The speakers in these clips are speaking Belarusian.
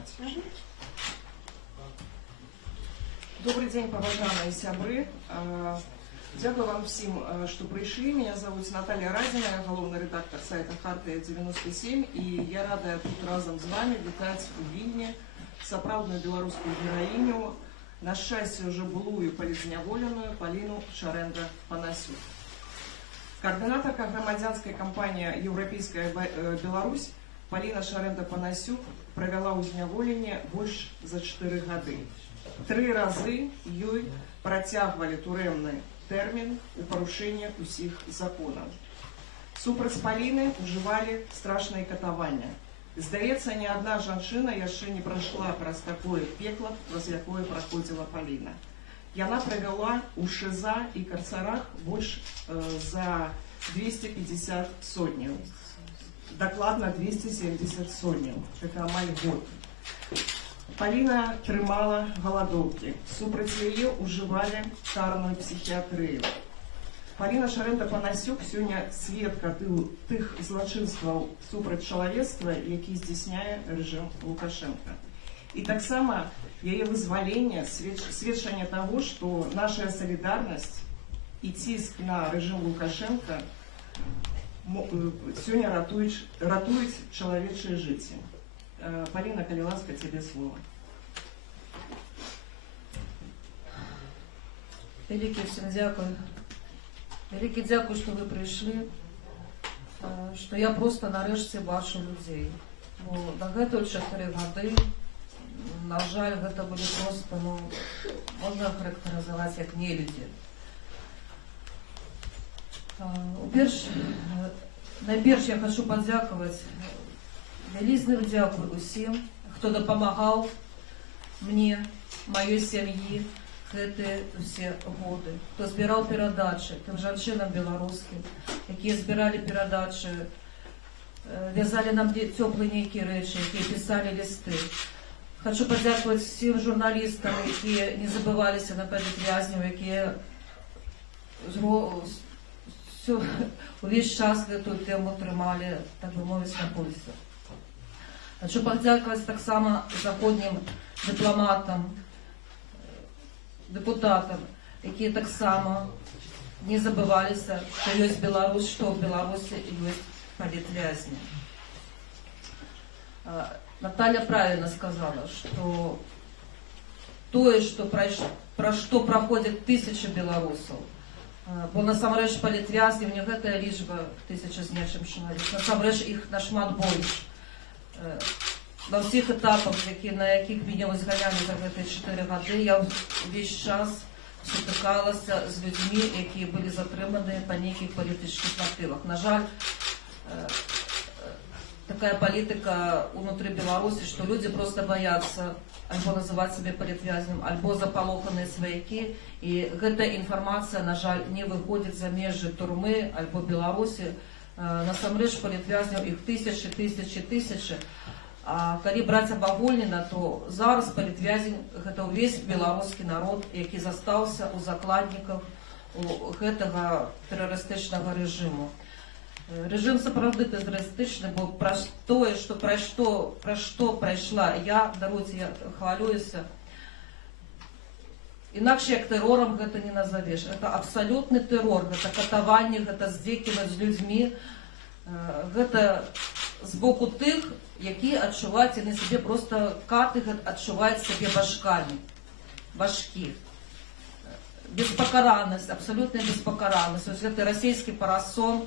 пачынаць. Добрый день, паважаныя сябры. Дякую вам всем, что пришли. Меня зовут Наталья Разина, я головный редактор сайта Хартия 97, и я рада тут разом с вами вітаць у Вільні сапраўдную беларускую гераіню, на шчасце уже былую палізняволеную Полину Шаренда-Панасюк. Координаторка громадянской кампании «Европейская Беларусь» Полина Шаренда-Панасюк провела узняволенне больш за 4 гады. 3 разы ёй працягвалі турэмны тэрмін у парушэннях усіх законаў. Супраць Паліны ўжывалі страшныя катаванні. Здаецца, ні адна жанчына яшчэ не прайшла праз такое пекла, праз якое праходзіла Паліна. Яна правяла ў ШИЗА і карцарах больш за 250 сотняў. Дакладна 270 сотняў. Это амаль год. Паліна трымала галадоўкі. Супраць яе ўжывалі карную псіхіятрыю. Паліна Шаренда-Панасюк сёння сведка тых злачынстваў супраць чалавецтва, які здзяйсняе рэжым Лукашенка. І таксама яе вызваленне сведчанне таго, што наша салідарнасць і ціск на рэжым Лукашенка сёння ратуюць чалавечае жыцці. Полина, коли ласка, тебе слово. Великий всем дякую. Великий дякую, что вы пришли, что я просто нарешті бачу людей. Бо на гэтую 4 гады, на жаль, гэта былі просто, можна характарызаваць як нелюдзі. Найперш я хочу падзякаваць вялізны дзякуй усім, хто дапамагаў мне, маёй сям'і гэтыя ўсе годы, хто збіраў перадачы тым жанчынам беларускім, якія збіралі перадачы, вязалі нам цёплыя нейкія рэчы, якія пісалі лісты. Хочу падзякаваць усім журналістам, якія не забываліся на палітвязняў, якія увесь час гэтую тэму трымалі, так бы мовіць, на пульсе. Хочу падзякаваць таксама заходнім дыпламатам, дэпутатам, якія таксама не забываліся, што ёсць Беларусь, што ў Беларусі ёсць палітвязні. Наталья правильно сказала, что тое, пра што праходзяць тысячы беларусаў, бо насамрэч палітвязняў не гэтая лічба 1000 з нечым чалавек, насамрэч іх нашмат больш. На ўсіх этапах, на якіх мяне зганялі за гэтыя 4 гады, я ўвесь час сутыкалася з людзьмі, якія былі затрыманыя па нейкіх палітычных матывах. На жаль, такая палітыка ўнутры Беларусі, што людзі проста баяцца альбо называць сабе палітвязням, альбо запалоханыя сваякі, і гэтая інфармацыя, на жаль, не выходзіць за межы турмы альбо Беларусі. Насамрэч палітвязняў іх тысячы. А калі браць абагульнена, то зараз палітвязень гэта ўвесь беларускі народ, які застаўся ў закладніках гэтага тэрарыстычнага рэжыму. Рэжым сапраўды тэрарыстычны, бо пра тое, пра што прайшла я, даруйце, я хвалююся, інакш як тэрорам гэта не назавеш. Гэта абсалютны тэрор, гэта катаванне, гэта здзекі над людзьмі, гэта з боку тых, якія адчуваюць на сябе просто каты, адчуваюць сябе башкі. Беспакаранасць, абсалютная беспакаранасць. Вось гэты расійскі парасон,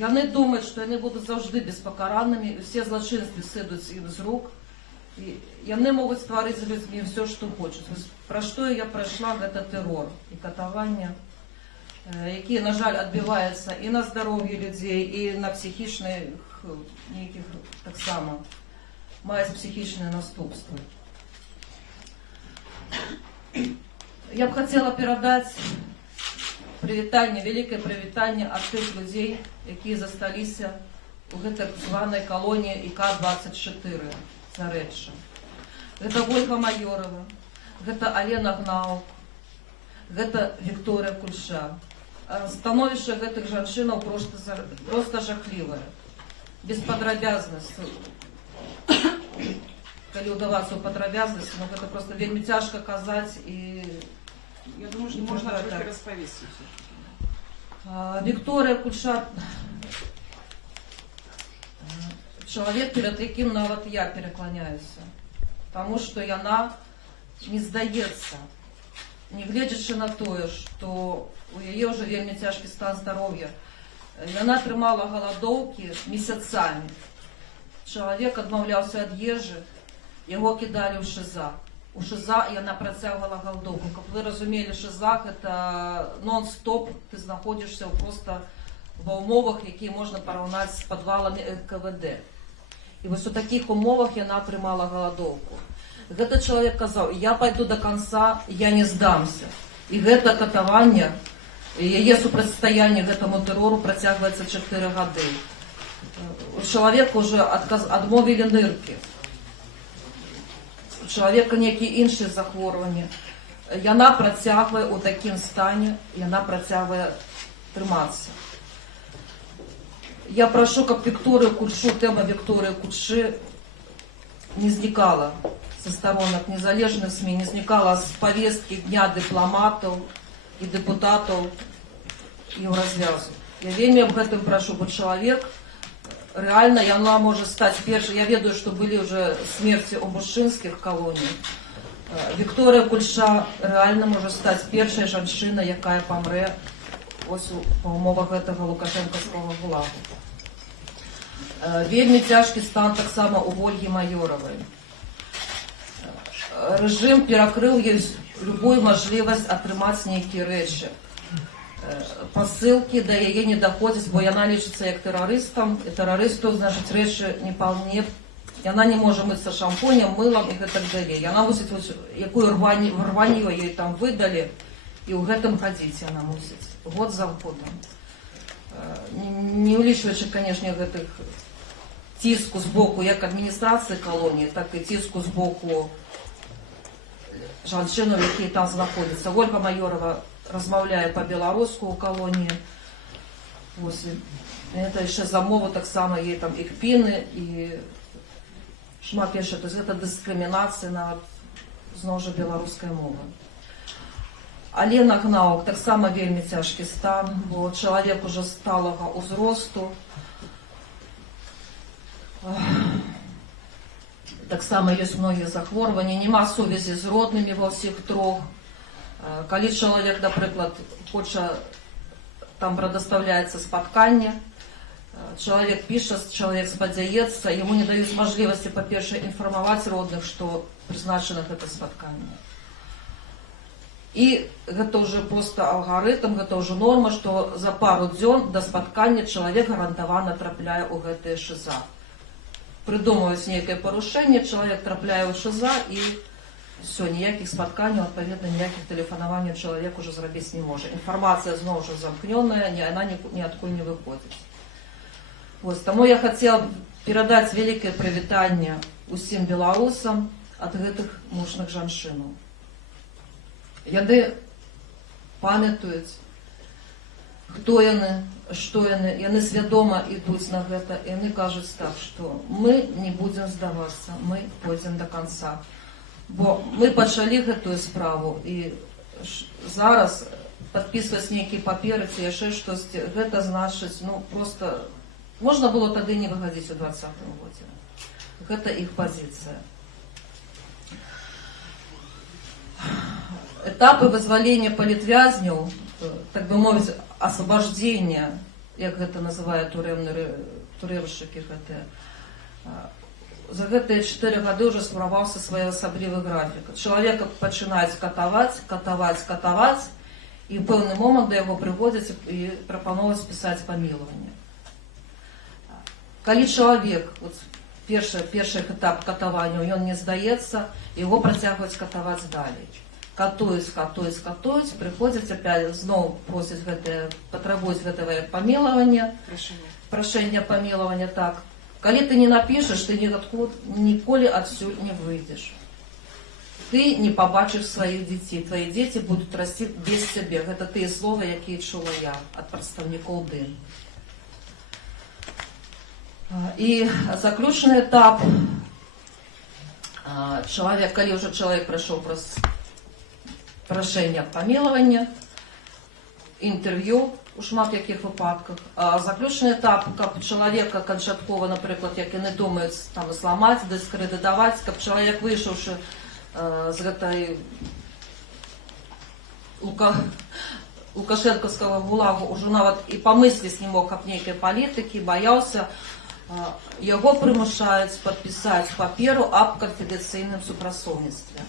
яны думаюць, што яны будуць заўжды беспакаранымі, усе злачынствы сыдуць ім з рук, і яны могуць стварыць з людзьмі ўсё, што хочуць. Пра што я прайшла, гэта тэрор і катаванне, якія, на жаль, адбіваюцца і на здароўі людзей, і на псіхічных нейкіх таксама маюць псіхічныя наступствы. Я б хацела перадаць прывітанне, вялікае прывітанне ад тых людзей, якія засталіся у гэтай званай калоніі ІК-24 Зарэчча. Гэта Ольга Майорова, гэта Алена Гнаук, гэта Вікторыя Кульша. Становішча гэтых жанчынаў проста жахлівае. Без падрабязнасцяў. калі ўдавацца ў падрабязнасці, ну гэта проста вельмі цяжка казаць і Я думаю, что можно трохи расповесці. Вікторыя Кульша, чалавек, перад якім нават я перакланяюся, таму што яна не здаецца, нягледзячы на тое, што у яе ўжо вельмі цяжкі стан здароўя. Яна трымала галадоўкі месяцамі. Чалавек адмаўляўся ад ежы, яго кідалі ў ШИЗА. У ШИЗА яна працягвала галадоўку. Каб вы разумелі, ШИЗА гэта нон-стоп, ты знаходзішся проста ва ўмовах, якія можна параўнаць з падваламі НКВД. І вось у такіх умовах яна трымала галадоўку. Гэта чалавек казаў: я пайду до конца, я не здамся. І гэта катаванне, яе супрацьстаянне гэтаму тэрору працягваецца 4 гады. У чалавека ўжо адмовілі ныркі. У чалавека нейкія іншыя захворванні. Яна працягвае ў такім стане, яна працягвае трымацца. Я прошу, каб Викторию Кульшу, тема Виктории Кульши не зникала со сторонок незалежных СМИ, не зникала с повестки дня дипломатов и депутатов и в развязу. Я вельмі об гэтым прошу, бо человек реально, яна может стать першей. Я ведаю, что были уже смерти у мужчынских колоний. Виктория Кульша реально может стать першей жанчынай, якая помре ось по умовах гэтага лукашэнкаўскага гулагу. Вельмі цяжкі стан таксама у Ольгі Маёравай. Рэжым перакрыў ёй любую мажлівасць атрымаць нейкія рэчы. Пасылкі да яе не даходзяць, бо яна лічыцца як тэрарыстам, і тэрарысту, значыць, рэчы не паўне. Яна не можа мыцца шампунем, мылам і гэтак далей. Яна мусіць, якую рваньё ёй там выдалі, і ў гэтым хадзіць яна мусіць. Год за годом. Не улічваючы, канешне, гэтых ціску з боку як адміністрацыі калоніі, так і ціску з боку жанчынаў, якія там знаходзяцца. Ольга Маёрова размаўляе па-беларуску ў калоніі. Это яшчэ за мову таксама ей там і кпіны, і шмат яшчэ. То есть гэта дыскрымінацыя на зноў жа беларускай мовы. Алена Гнаук таксама вельмі цяжкі стан, бо чалавек ужо сталага ўзросту. Таксама ёсць многія захворванні, няма сувязі з роднымі ва ўсіх трох. Калі чалавек, напрыклад, хоча, там прадастаўляецца спатканне, чалавек піша, чалавек спадзяецца, яму не даюць мажлівасці, па-першае, інфармаваць родных, што прызначана гэта спатканне. І гэта ўжо проста алгарытм, гэта ўжо норма, што за пару дзён да спаткання чалавек гарантавана трапляе ў гэтае ШИЗА. Прыдумаюць нейкае парушэнне, чалавек трапляе ў ШИЗА, і все, ніякіх спатканняў, адпаведна, ніякіх тэлефанаванняў чалавек уже зрабіць не можа. Інфармацыя зноў жа замкнёная, яна ніадкуль не выходзіць. Таму я хацела перадаць вялікае прывітанне усім беларусам ад гэтых мужных жанчынаў. Яны памятаюць, хто яны, што яны свядома ідуць на гэта, і яны кажуць так, што мы не будзем здавацца, мы пойдзем до конца. Бо мы пачалі гэтую справу, і зараз падпісваць нейкія паперы ці яшчэ штосьці, гэта значыць, ну, просто можна было тады не выхадзіць у 2020 годзе. Гэта іх пазіцыя. Этапы вызвалення палітвязняў, так бы мовіць, асвабаждзення, як гэта называе турэмшчыкі гэтыя, за гэтыя 4 гады ўжо сфармаваўся своеасаблівы графік. Чалавека пачынаюць катаваць, і ў пэўны момант да яго прыходзяць і прапановваюць пісаць памілаванне. Калі чалавек, першы этап катавання, ён не здаецца, яго працягваюць катаваць далей. Катуюць, прыходзяць апять, зноў просяць гэтае, патрабуюць гэтае памілавання, прашэння памілавання, так. Калі ты не напішаш, ты ніколі адсюль не выйдзеш. Ты не пабачыш сваіх дзяцей, твае дзеці будуць расці без цябе. Гэта тыя словы, якія чула я ад прадстаўнікоў ДЫН. І заключны этап Человек, коли уже человек прошел прошение помилования, інтерв'ю у шмат яких випадках. А заключний етап, каб чоловіка канчаткова, наприклад, які не думають там зламати, дискредитувати, каб чоловік, вийшовши з гэтай лукашенковского гулагу, уже нават і помыслить не мог об нейкай палітыкі, баяўся, яго прымушаюць падпісаць паперу аб канфідэнцыйным супрацоўніцтве.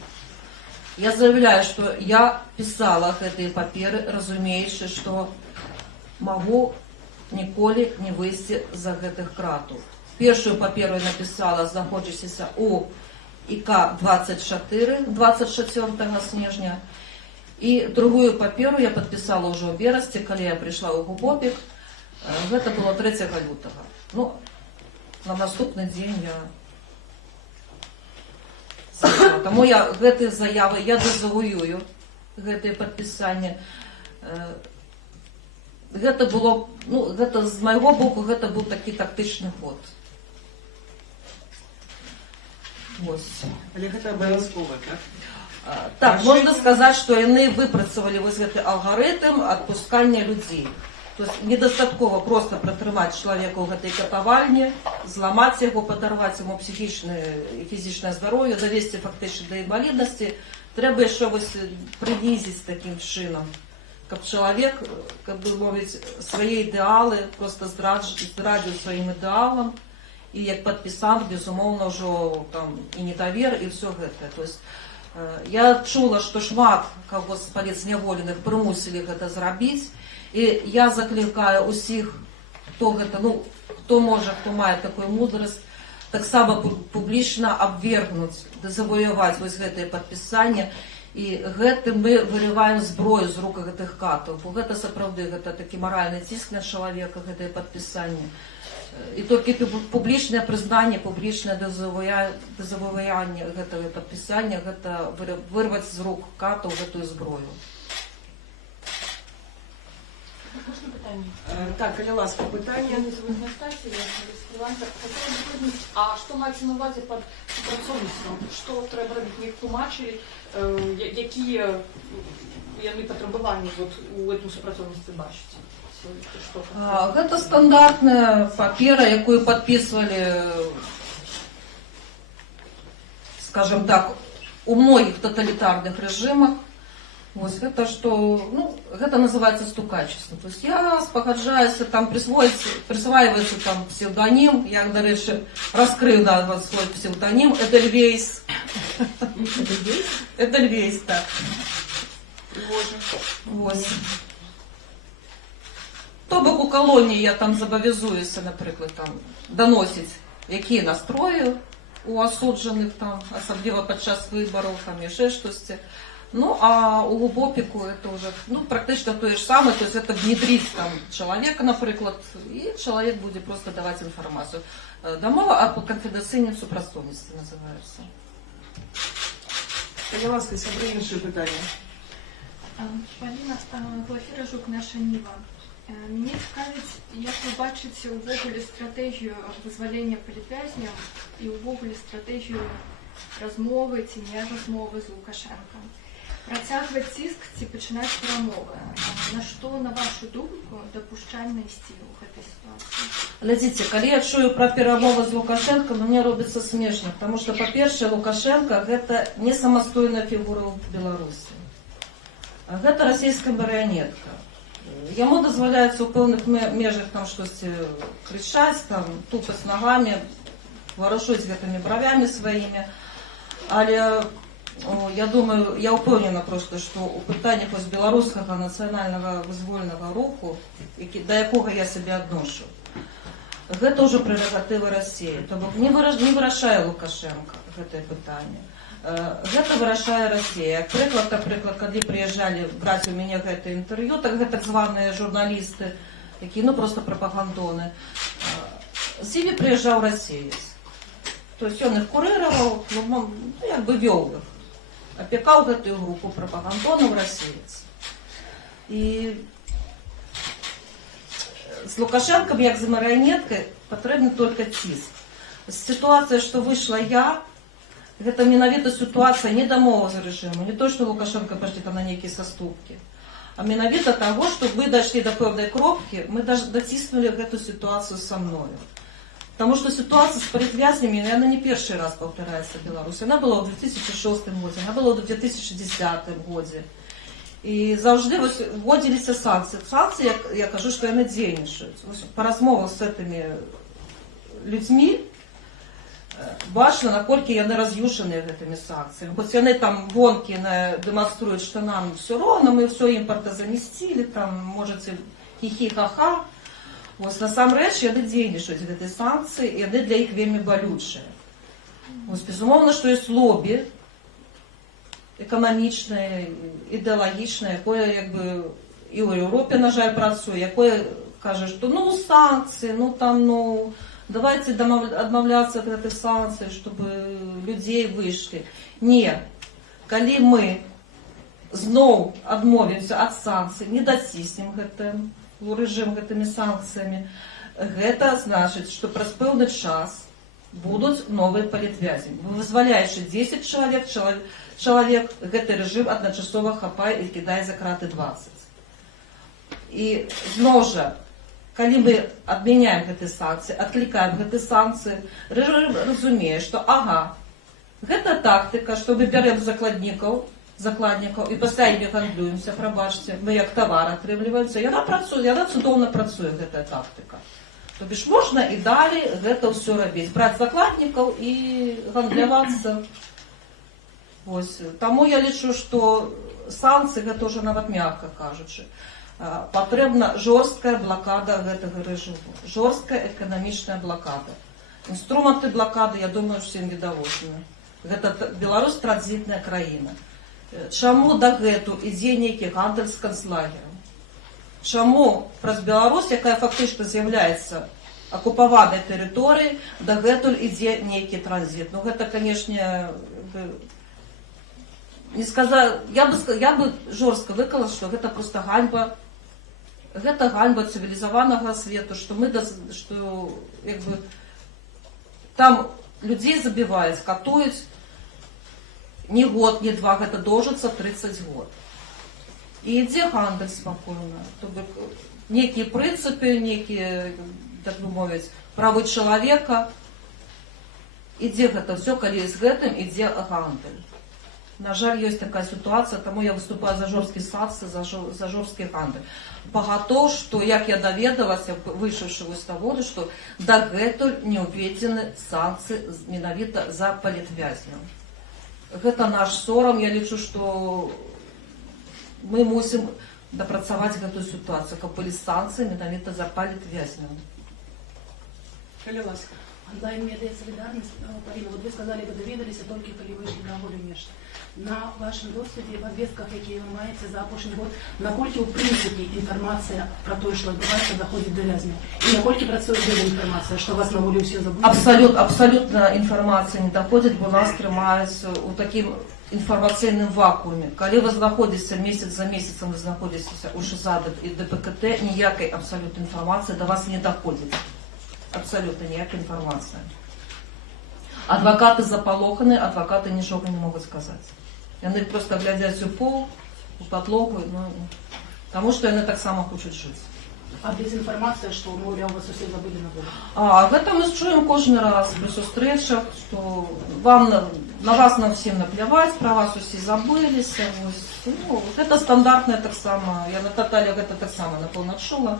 Я заявляю, что я писала гэтые паперы, разумеючы, что могу ніколі не выйсці за гэтых кратаў. Першую паперу я написала, знаходзячыся у ИК-24, 24 снежня, и другую паперу я подписала уже ў берасці, калі я пришла ў Губопік, гэта было 3 лютага. Ну, на наступны дзень я... Таму я гэтыя заявы, я дэзавуюю гэтыя падпісанні. Гэта было, ну, гэта з майго боку, гэта быў такі тактычны ход. Вось. Але гэта абавязкова, так? Так, можна сказаць, што яны выпрацавалі вось гэты алгарытм адпускання людзей. То есть недастаткова просто пратрымаць чалавека ў гэтай катавальні, зламаць яго, падарваць яму псіхічнае і фізічнае здароўе, давесці фактычна да інваліднасці. Трэба яшчэ вось прынізіць такім чынам, каб чалавек, каб бы мовіць, свае ідэалы просто здрадзіў сваім ідэалам, і як падпісант, безумоўна, ўжо там і недавер, і ўсё гэта. То есть я чула, што шмат каго з паліцняволеных прымусілі гэта зрабіць. І я закликаю усіх, хто гэта, ну, хто може, хто мае такую мудрасць, таксама публічна абвергнуць, дэзавояваць вось гэтае падпісанне. І гэтым мы вырываем зброю з рук гэтых катаў. Бо гэта сапраўды, гэта такі маральны ціск на чалавека, гэтае падпісанне. І толькі публічнае прызнанне, публічнае дэзавояванне гэтага падпісання, гэта вырваць з рук катаў гэтую зброю. Можна питання? Так, коли ласка, питання. А що мається на увазі під супрацовництвом? Що треба робити? Як тлумачили, які яны патрабаванні вот у гэтым супрацоўніцтве бачыце? Гэта стандартная папера, якую подписывали, скажем так, у многих тоталитарных режимах. Вот это что, ну, это называется стукачество. То есть я спахаджаюся, там присваивается там псевдоним, я, до речі, раскрыл, да, свой псевдоним, Эдельвейс. Эдельвейс, так. Вот. То бок у колонії я там зобов'язуюся, наприклад, там, доносить, які настрої у осуджених, там, особливо під час виборів, там, і ще щось. Ну, а у Губопіку это уже, ну, практично то же самое, то есть это внедрить там человека, например, и человек будет просто давать информацию. Домова о конфиденційному супрацовництві називається. Пані ласка, сябри інші питання. Поліна, Глафіра Жук, Наша Ніва. Мені цікавить, як ви бачите увогуле стратегію визволення політв'язнів і увогуле стратегію розмови ці не розмови з Лукашенком. Працягваць ціск ці пачынаць перамовы. На што, на вашу думку, дапушчальна ісці ў гэтай сітуацыі? Глядзіце, калі я чую пра перамовы з Лукашенко, мне робіцца смешна, потому что, па-першае, Лукашенко гэта не самастойная фігура ў Беларусі. Гэта расійская марыянетка. Яму дазваляецца ў пэўных межах там штосьці крычаць, там, тупаць нагамі, варушыць гэтымі бравямі сваімі, але я думаю, я упэўнена просто, што у пытаннях вось беларускага нацыянальнага вызвольнага руху, да якога я сябе адношу, гэта ўжо прерагатыва Расіі. То бок не вырашае Лукашенко гэтае пытанне. Гэта вырашае Расія. Як прыклад, напрыклад, калі прыязджалі браць у мяне гэта інтэрв'ю, так так званыя журналісты, якія, ну, просто прапагандоны, з імі прыязджаў расіец. То есть ён іх курыраваў, ну, як бы вёў іх. Опекал гэтую групу прапагандонаў расіец. І з Лукашенком, як з марыянеткай, патрэбны только ціск. Ситуация, что вышла я Гэта менавіта сітуацыя не дамовы з рэжыму, не то, што Лукашенко пайшлі там на нейкія саступкі, а менавіта таго, што мы дайшлі да пэўнай кропкі, мы даціснулі гэту сітуацыю са мною. Таму што сітуацыя з палітвязнямі, яна не першы раз паўтараецца в Беларусі. Яна была ў 2006 годзе, яна была ў 2010 годзе. І заўжды вводзіліся санкцыі. Санкцыі, я кажу, што яны дзейнічаюць. Па размовах з гэтымі людзьмі бачна, наколькі яны раз'юшаныя гэтымі санкцыямі. Хоць яны там гонкі дэманструюць, што нам все роўна, мы все імпорта замесцілі, там можаце хі-хі-ха-ха. Вось насамрэч яны дзейнічаюць гэтыя санкцыі, і яны для іх вельмі балючыя. Вось безумоўна, што ёсць лобі эканамічнае, ідэалагічнае, якое як бы і ў Еўропе, на жаль, працуе, якое кажа, што ну санкцыі, ну там, ну давайте адмаўляцца ад гэтых санкцый, чтобы людзей выйшлі. Не, калі мы зноў адмовімся ад санкцый, не даціснем рэжым гэтымі санкцыямі, гэта значыць, што праз пэўны час будуць новыя палітвязні. Вызваляючы 10 чалавек, гэты рэжым адначасова хапае і кідае за краты 20. І зноў жа, калі мы адмяняем гэтыя санкцыі, адклікаем гэтыя санкцыі, рэжым разумее, што ага, гэта тактыка, што мы бярем закладнікаў і пасля імі гандлюемся, прабачце, мы як тавар атрымліваемся. Яна працуе, яна цудоўна працуе, гэтая тактыка. То бишь можна і далей гэта ўсё рабіць, браць закладнікаў і гандлявацца. Таму я лічу, што санкцыі, гэта ўжо нават мякка кажучы, патрэбна жорсткая блакада гэтага рэжыму, жорсткая эканамічная блакада. Інструменты блакады, я думаю, всім відавочны. Гэта Беларусь транзітная краіна. Чаму дагэтуль ідзе нейкі гандаль з канцлагерам? Чаму праз Беларусь, якая фактычна з'яўляецца акупаванай тэрыторыяй, дагэтуль ідзе нейкі транзіт? Ну гэта, канешне, не сказала, я бы жорстка выказала, што гэта просто ганьба. Гэта ганьба цывілізаванага свету, што мы, што як бы там людзей забіваюць, катуюць не год, не два, гэта доўжыцца 30 год. І ідзе гандаль спакойна. То бок нейкія прынцыпы, нейкія, так бы мовіць, правы чалавека. Ідзе гэта ўсё, калі з гэтым ідзе гандаль. На жаль, ёсць такая сітуацыя, таму я выступаю за жорсткі санкцыі, за жорсткі гандаль. Пагатоў, што, як я даведалася, выйшаўшы вось на волю, што дагэтуль не ўведзены санкцыі менавіта за палітвязняў. Гэта наш сорам, я лічу, што мы мусім дапрацаваць гэтую сітуацыю, каб былі санкцыі менавіта за палітвязняў. Калі ласка. Онлайн-медиа солидарность, Полина, вот вы сказали, вы доведалися тільки, коли вийшли на волю нешта. На вашому досвіді, в обв'язках, які ви маєте за апошній год, наколькі, в принципі, інформація про те, що відбувається, доходить до в'язнів? І наколькі працює дезінформація, що вас на волю всі забудуть? Абсолютно інформація не доходить, бо нас тримаються у таким інформаційним вакуумі. Коли ви знаходитеся місяць за місяцем, ви знаходитеся у ШИЗАД і ДПКТ, ніякої абсолютно інформації до вас не доходить. Абсолютно ніякої інформації. Адвокаты заполоханы, адвокаты нічого не можуть сказати. Яны просто глядять у пол, у подлогу, тому що яны так само хочуть жити. А дезінформація, що, мовляв, вас усі забили на волю? Гэта мы чуем кожны раз при сустрэчах, што на вас нам всім напляваць, про вас усе забыліся. Ну, гэта стандартная таксама, я на Наталью гэта таксама напэўна чула,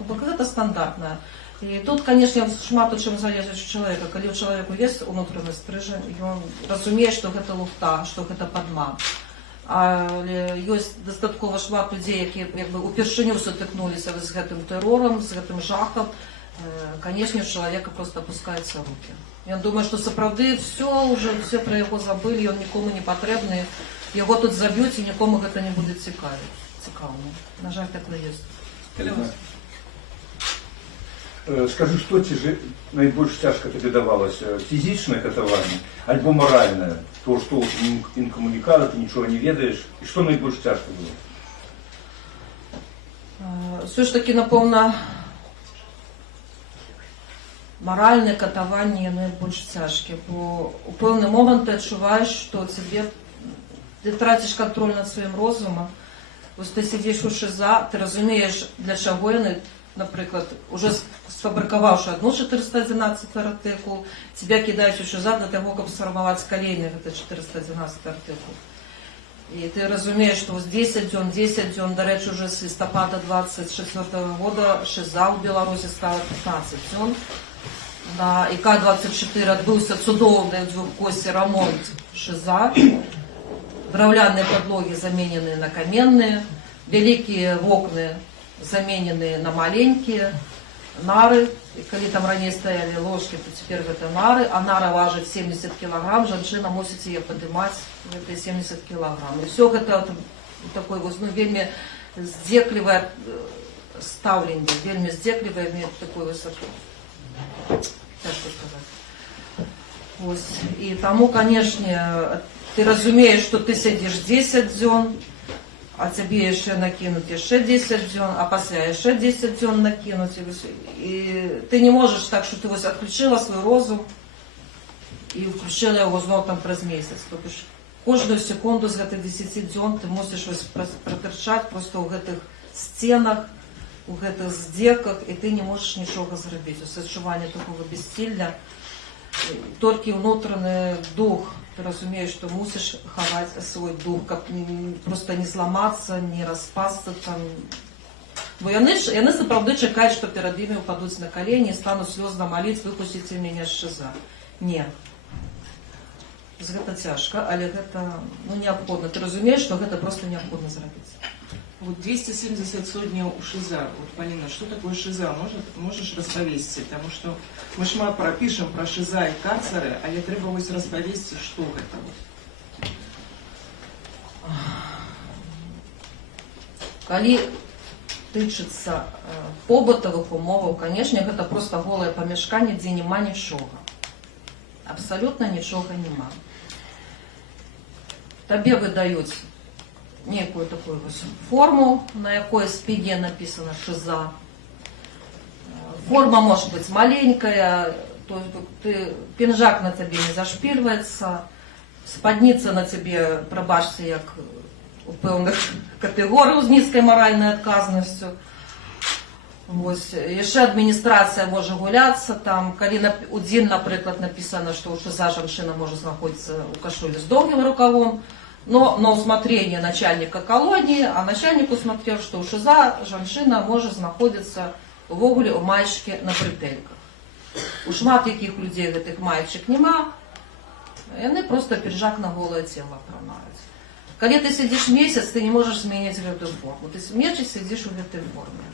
гэта стандартная. І тут, конечно, шмат у чым залежыць у чалавека. Калі ў чалавеку ёсць унутраны стрыжань, ён разумее, што гэта лухта, што гэта падман. Але ёсць дастаткова шмат людзей, якія упершыню сутыкнуліся з гэтым тэрорам, з гэтым жахам. Конечно, у чалавека просто опускаюцца рукі. Ён думае, што сапраўды все про яго забылі, ён нікому не патрэбны, яго тут заб'юць і нікому гэта не будзе цікаўна. На жаль, такое ёсць. Скажи, што найбольш цяжка табе давалася? Фізічнае катаванне альбо маральнае? То, што інкамунікада, ты нічога не ведаеш, і што найбольш цяжка было? Все ж таки, напэўна, маральныя катаванні яны больш цяжкія, бо у пэўны момант ты адчуваеш, што ты траціш кантроль над сваім розумам. Вось ты сидзіш у ШИЗА, ты разумееш, для чаго яны, напрыклад, уже сфабрыкаваўшы одну 411 артыкул, тебя кідаюць у ШИЗА для того, каб сфармаваць калейны гэта 411 артыкул. І ты разумееш, што 10 дзён, дарэчы, уже з лістапада 24 года ШИЗА ў Беларусі стала 15 дзён. На ИК-24 адбыўся цудоўны ў двухкосе рамонт ШИЗА. Драўляныя падлогі заменены на каменныя, вялікія вокны заменены на маленькія, нары, і калі там раней стаялі ложкі, то цяпер гэта нары, а нара важыць 70 кг, жанчына мусіць яе падымаць гэтыя 70 кг. І все гэта такое вельмі здзеклівае стаўленне, вельмі здзеклівае такую высоту. Цяжка сказаць. Ось. І таму, канешне, ты разумееш, што ты сядзіш 10 дзён, а цябе яшчэ накінуць яшчэ 10 дзён, а пасля яшчэ 10 дзён накінуць. І ты не можаш так, што ты вось адключыла свой розум і включила яго зноў там праз месяц. Тобто кожную секунду з гэтых 10 дзён ты мусіш пратырчаць проста ў гэтых сценах, у гэтых здзеках, і ты не можаш нічога зрабіць. Ось адчуванне такого бессилля, толькі ўнутраны дух. Ты разумееш, што мусіш хаваць свой дух, каб проста не зламацца, не распасться там. Бо яны сапраўды чакаюць, што перад імі упадуць на калені і стануць слёзна маліць: выпусціце мяне з ШИЗА. Не. Гэта цяжка, але гэта неабходна. Ты разумееш, што гэта проста неабходна зрабіць. Вот 270 сотняў у ШИЗА. Вот, Полина, что такое ШИЗА? Можешь распавесці? Потому что мы шмат пропишем про ШИЗА и карцеры, але трэба вось распавесці, что гэта. Калі тычыцца побытавых умоваў, канешне, гэта проста голае памяшканне, дзе няма нічога. Абсалютна нічога няма. Табе выдаюць некую такую форму, на якой спине написано ШИЗА. Форма может быть маленькая, то есть пинжак на тебе не зашпильвается, спадница на тебе, пробачьте, як у пэўных катэгорый з нізкай маральнай адказнасцю. Вось, яшчэ адміністрацыя можа гуляцца, там, калі у дзень, напрыклад, написано, што ў ШИЗА жанчына можа знаходзіцца ў кашулі з доўгім рукавом, но на усмотрение начальника колонии, а начальник усмотрел, что у ШИЗА жанчына может находиться увогуле у маечкі на прытэльках. У шмат якіх людзей гэтых маечак няма, яны просто пиджак на голае цело апранаюць. Калі ты сидишь месяц, ты не можешь змяніць гэтую форму. Ты месяц сидишь у гэтай форме.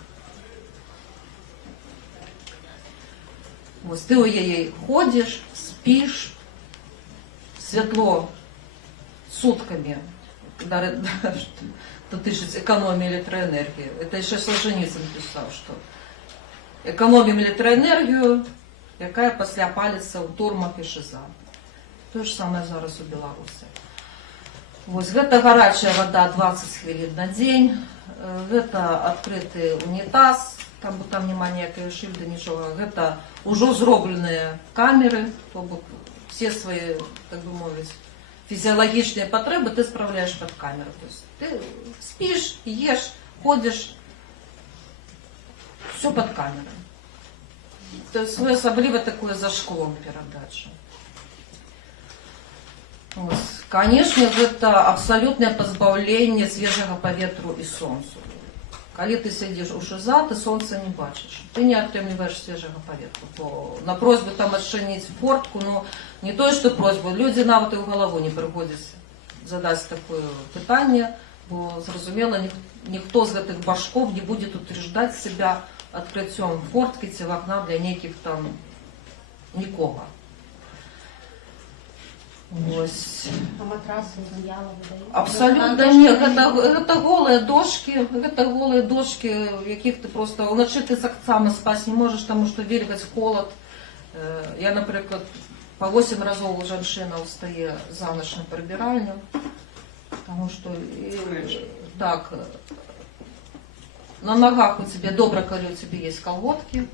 Вось ты у яе ходишь, спишь, светло сутками, дотычыць экономии электроэнергии. Это еще Солженіцын писал, что экономим электроэнергию, якая пасля паліцца ў турмах і ШИЗА. То же самое зараз у Беларусі. Вось гэта гарячая вода 20 хвілін на дзень, гэта адкрыты унітаз, там няма ніякай шыльды, нічога. Гэта ўжо зробленыя камеры, то бок все свои, так бы мовіць, физиологичные потребы ты справляешь под камеру. То есть ты спишь, ешь, ходишь, все под камерой. То есть своеасабліве такое за шклом перадача. Конечно, это абсолютное позбавление свежего паветру и солнцу. Калі ты сидишь у ШИЗА, ты солнца не бачишь. Ты не атрымліваешь свежего паветру. На просьбу там адчыніць фортку, но не то, что просьбу. Люди нават і ў галаву не прыходзяць задаць такое пытанне, бо, зразумела, ніхто з гэтых башков не будет утверждать себя открыццём форткі ці вакна для нейкіх там нікога. Вось. А матрасы, одеяло выдают? Абсолютно нет. Гэта голыя дошки, якіх ты просто уначы ты сам спаць не можаш, таму што вельгаць, холод. Я, напрыклад, по 8 разоў жанчына устае за ноч на прыбіральню, таму што так, на ногах у тебе добра, калі у тебе есть колготки.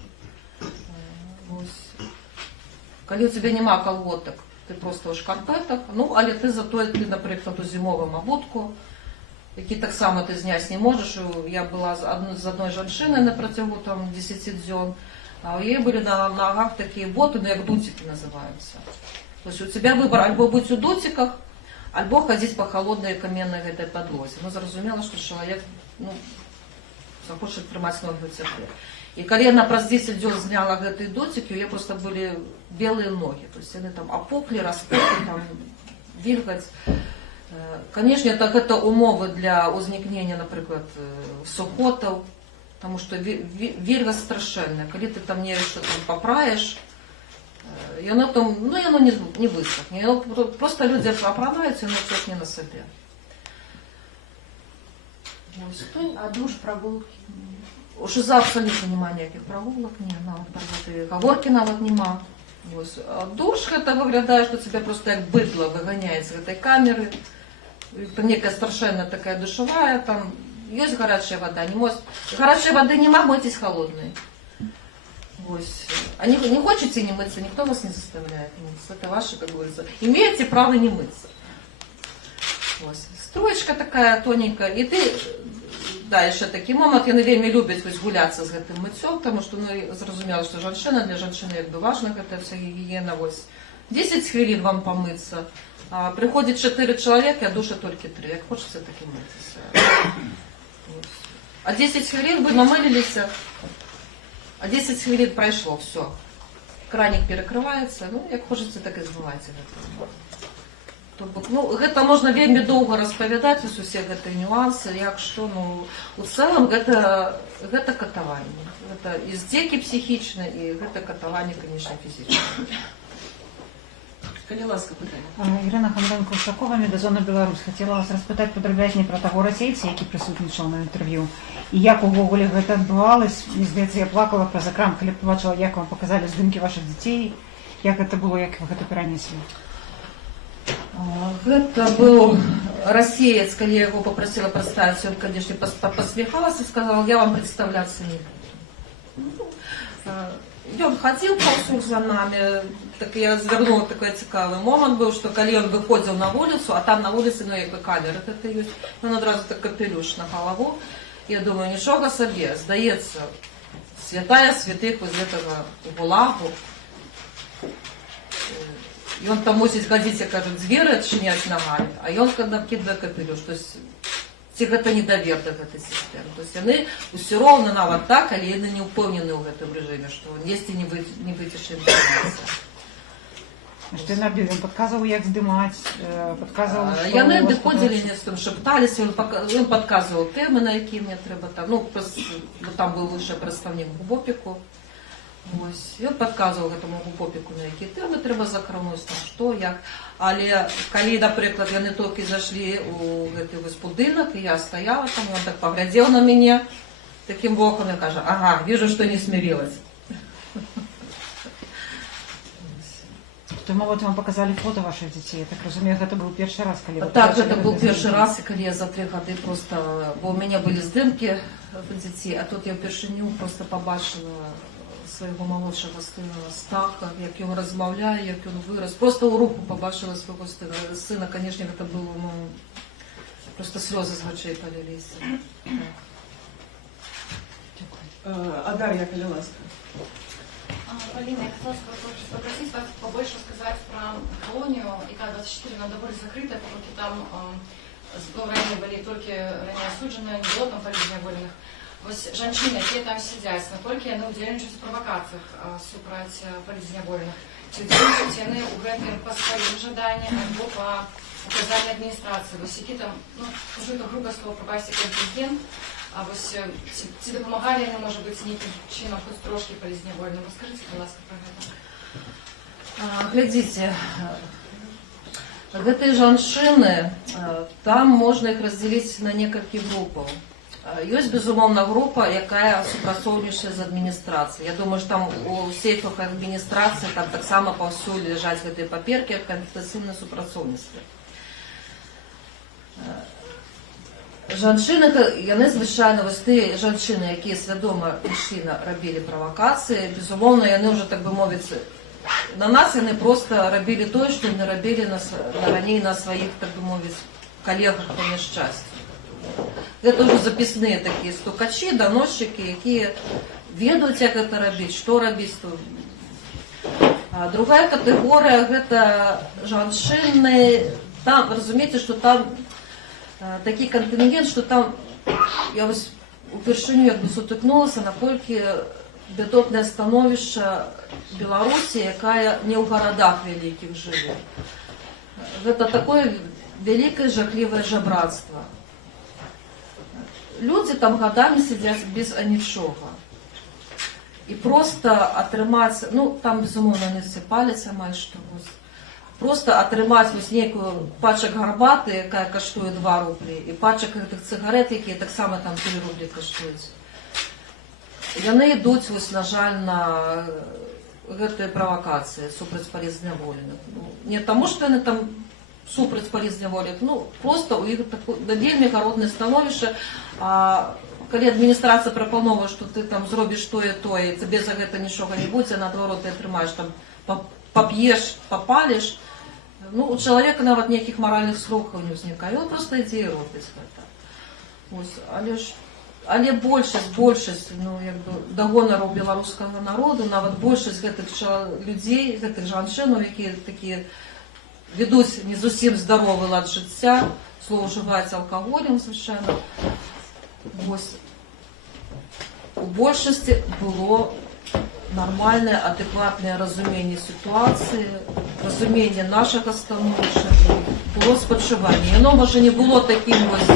Калі у тебя няма колготок, ты просто ў шкарпетах, ну, але ты зато, ты, наприклад, у зімовым абутку, які таксама ты зняць не можаш. Я была з одной жанчынай на працягу там 10 дзён, а у яе былі на ногах такія боты, ну, як дутики называюцца. То есть у тебя выбор альбо быць у дутиках, альбо хадзіць по холоднай каменнай гэтай падлозе. Ну, зразумела, што чалавек, ну, захоча трымаць ногі ў цяпле. І калі яна праз 10 дзён зняла гэтыя дутики, у яе просто былі белыя ногі. То есть яны там апухлі, распухлі, там вільгаць. Конечно, гэта умовы для ўзнікнення, напрыклад, сухотаў, потому что вільгаць страшэнная. Калі ты там не что там папраеш, яно там, ну, яно не высохне. Просто люди апранаюцца, яно цёкне на сабе. А душ, прогулки? У ШИЗа абсолютно нема ніяких прогулок, ні, нават про гэты гаворкі нават нема. А душ гэта выглядае, што тебе просто як быдла выганяе з гэтай камеры. Некая страшэнная такая душевая, там ёсць гарячая вода, не можешь. Гарячей воды нема, мойтесь холодной. А не хочете не мыться, никто вас не заставляет мыться. Это ваше, как говорится. Имеете право не мыться. Строечка такая тоненькая. И ты, да, еще такий момент, яны вельмі любяць гуляцца з гэтым мыццём, потому что, ну, зразумела, что жанчына, для жанчыны як бы важна гэта вся гігіена. 10 хвілін вам помыться. А приходит 4 человека, а душа только 3. Як хочется, так и мыться. А 10 хвілін вы намылились, а 10 хвілін пройшло, все. Краник перекрывается, ну, як хочется, так и змывайте. Ну, гэта можна вельмі доўга распавядаць, усе гэтыя нюансы, як што, ну, у цэлым гэта катаванне. Гэта издзекі психічныя, і гэта катаванне, конечно, фізічнае. Калі ласка, пытанне. Ірина Хамданко-Ушакова, Медазона Беларусь. Хотела вас распытаць падрабязней пра таго расейца, які прысутнічаў на інтэрв'ю. І як увогуле гэта адбывалось. Мне здаецца, я плакала праз экран, калі побачила, як вам показалі здымкі ваших дзяцей, як гэта было, як вы гэта перанеслі. Гэта был расеец, калі я его попросила представить, он, конечно, посмехался и сказал, я вам представляться не буду. И он ходил повсюду за нами, так я развернула такой цікавый момент был, что коли он выходил на улицу, а там на улице, ну, як камера, это есть, он одразу так капелюш на голову, я думаю, нічого собі, здається, святая святых из этого гулагу. И он там мусить ходить, я кажу, двери отчинять ногами, а он когда кидает капелюш. То есть гэта недавер до гэтай сістэмы. То есть яны ўсё роўна нават так, але яны не ўпэўнены ў гэтым рэжыме, што есці не выцішча інфармацыя. Што ён рабіў? Ён падказваў, як здымаць, падказваў, што... Яны адыходзілі, не з тым шапталіся, ён падказваў тэмы, на якія мне трэба там, ну, там быў лучше прадстаўнік Губопіку. Ён падказваў гэтаму Губопіку, на якія тэмы трэба закрануць, там што, як. Але калі, напрыклад, яны толькі зашлі ў гэты будынак, і я стаяла там, ён так паглядзеў на мяне такім вокам і кажа, ага, вижу, што не смирилась. То, мовот, вам показали фото ваших дзяцей. Я так разумею, гэта быў першы раз, калі... Так, гэта быў першы раз, і калі я за 3 гады просто... Бо ў мяне былі здымкі дзяцей, а тут я впершыню просто побачила свайго малодшага сына Стаха, як ён размаўляе, як ён вырас. Просто ў руку побачила свайго сына. Конечно, гэта было, ну, просто слёзы з вачэй паліліся. А Дарья, калі ласка. Полина, я хотела попросить вас побольше рассказать про колонию ИК-24. Она довольно закрытая, поскольку там ранее были только ранее осудженные, не было там політневольних. Ось жанчыны, якія там сядзяць, наколькі яны ўдзельнічаюць у правакацыях супраць палітзнявольных. Ці ўдзельнічаюць яны ў гэтым па сваім жаданні альбо па указанні адміністрацыі. Вось які там, ну, ужо грубае слово прапасці контынгент, а вось ці дапамагалі яны, можа быць, нейкім чынам хоць трошкі палітзнявольным. Раскажыце, будь ласка, пра гэта. Глядзіце, гэтыя жанчыны, там можна іх раздзяліць на некалькі групаў. Ёсць, безумоўна, група, якая супрацоўнічае з адміністрацыяй. Я думаю, што там у сейфах адміністрацыі там таксама паўсюль ляжаць гэтыя паперкі як канстытуцыйнае супрацоўніцтва. Жанчыны, яны звычайна, вось тыя жанчыны, якія свядома ішлі рабілі правакацыі, безумоўна, яны ўжо, так бы мовіць, на нас яны просто рабілі тое, што не рабілі раней на сваіх, так бы мовіць, калегах по няшчасцю. Гэта ўжо запісныя такія стукачы, даносчыкі, якія ведаюць, як гэта рабіць, што рабіць. Другая катэгорыя гэта жанчыны. Там, вы разумееце, што там такі кантынгент, што там я вось упершыню як бы сутыкнулася, наколькі бядотнае становішча Беларусі, якая не ў гарадах вялікіх жыве. Гэта такое вялікае жахлівае жабрацтва. Людзі там гадамі сядзяць без анічога. І проста атрымаць, ну там безумоўна не паляць амаль што, просто атрымаць вось нейкую пачак гарбаты, якая каштуе 2 рублі, і пачак гэтых цыгарэт, якія таксама там 3 рублі каштуюць. Яны ідуць, вось, на жаль, на гэтыя правакацыі супраць палізняволеных. Не таму, што яны там супраць палізняволеных, ну, просто у іх вельмі гаротнае становішча. Калі адміністрацыя прапановае, што ты там зробіш тое, цябе за гэта нічога не будзе, наадварот, ты атрымаеш там пап'еш, папаліш, ну, у чалавека нават ніякіх маральных срокаў не ўзнікае, ён проста ідзе і робіць гэта. Але большасць, ну, як бы, да гонару беларускага народу, нават большасць гэтых людзей, гэтых жанчынаў, якія такія ведуць не зусім здаровы лад жыцця, злоўжываюць алкаголем, звычайна. У большасці было нармальнае, адэкватнае разуменне сітуацыі, разуменне нашага становішча, было спачуванне. Яно, можа, не было такім вось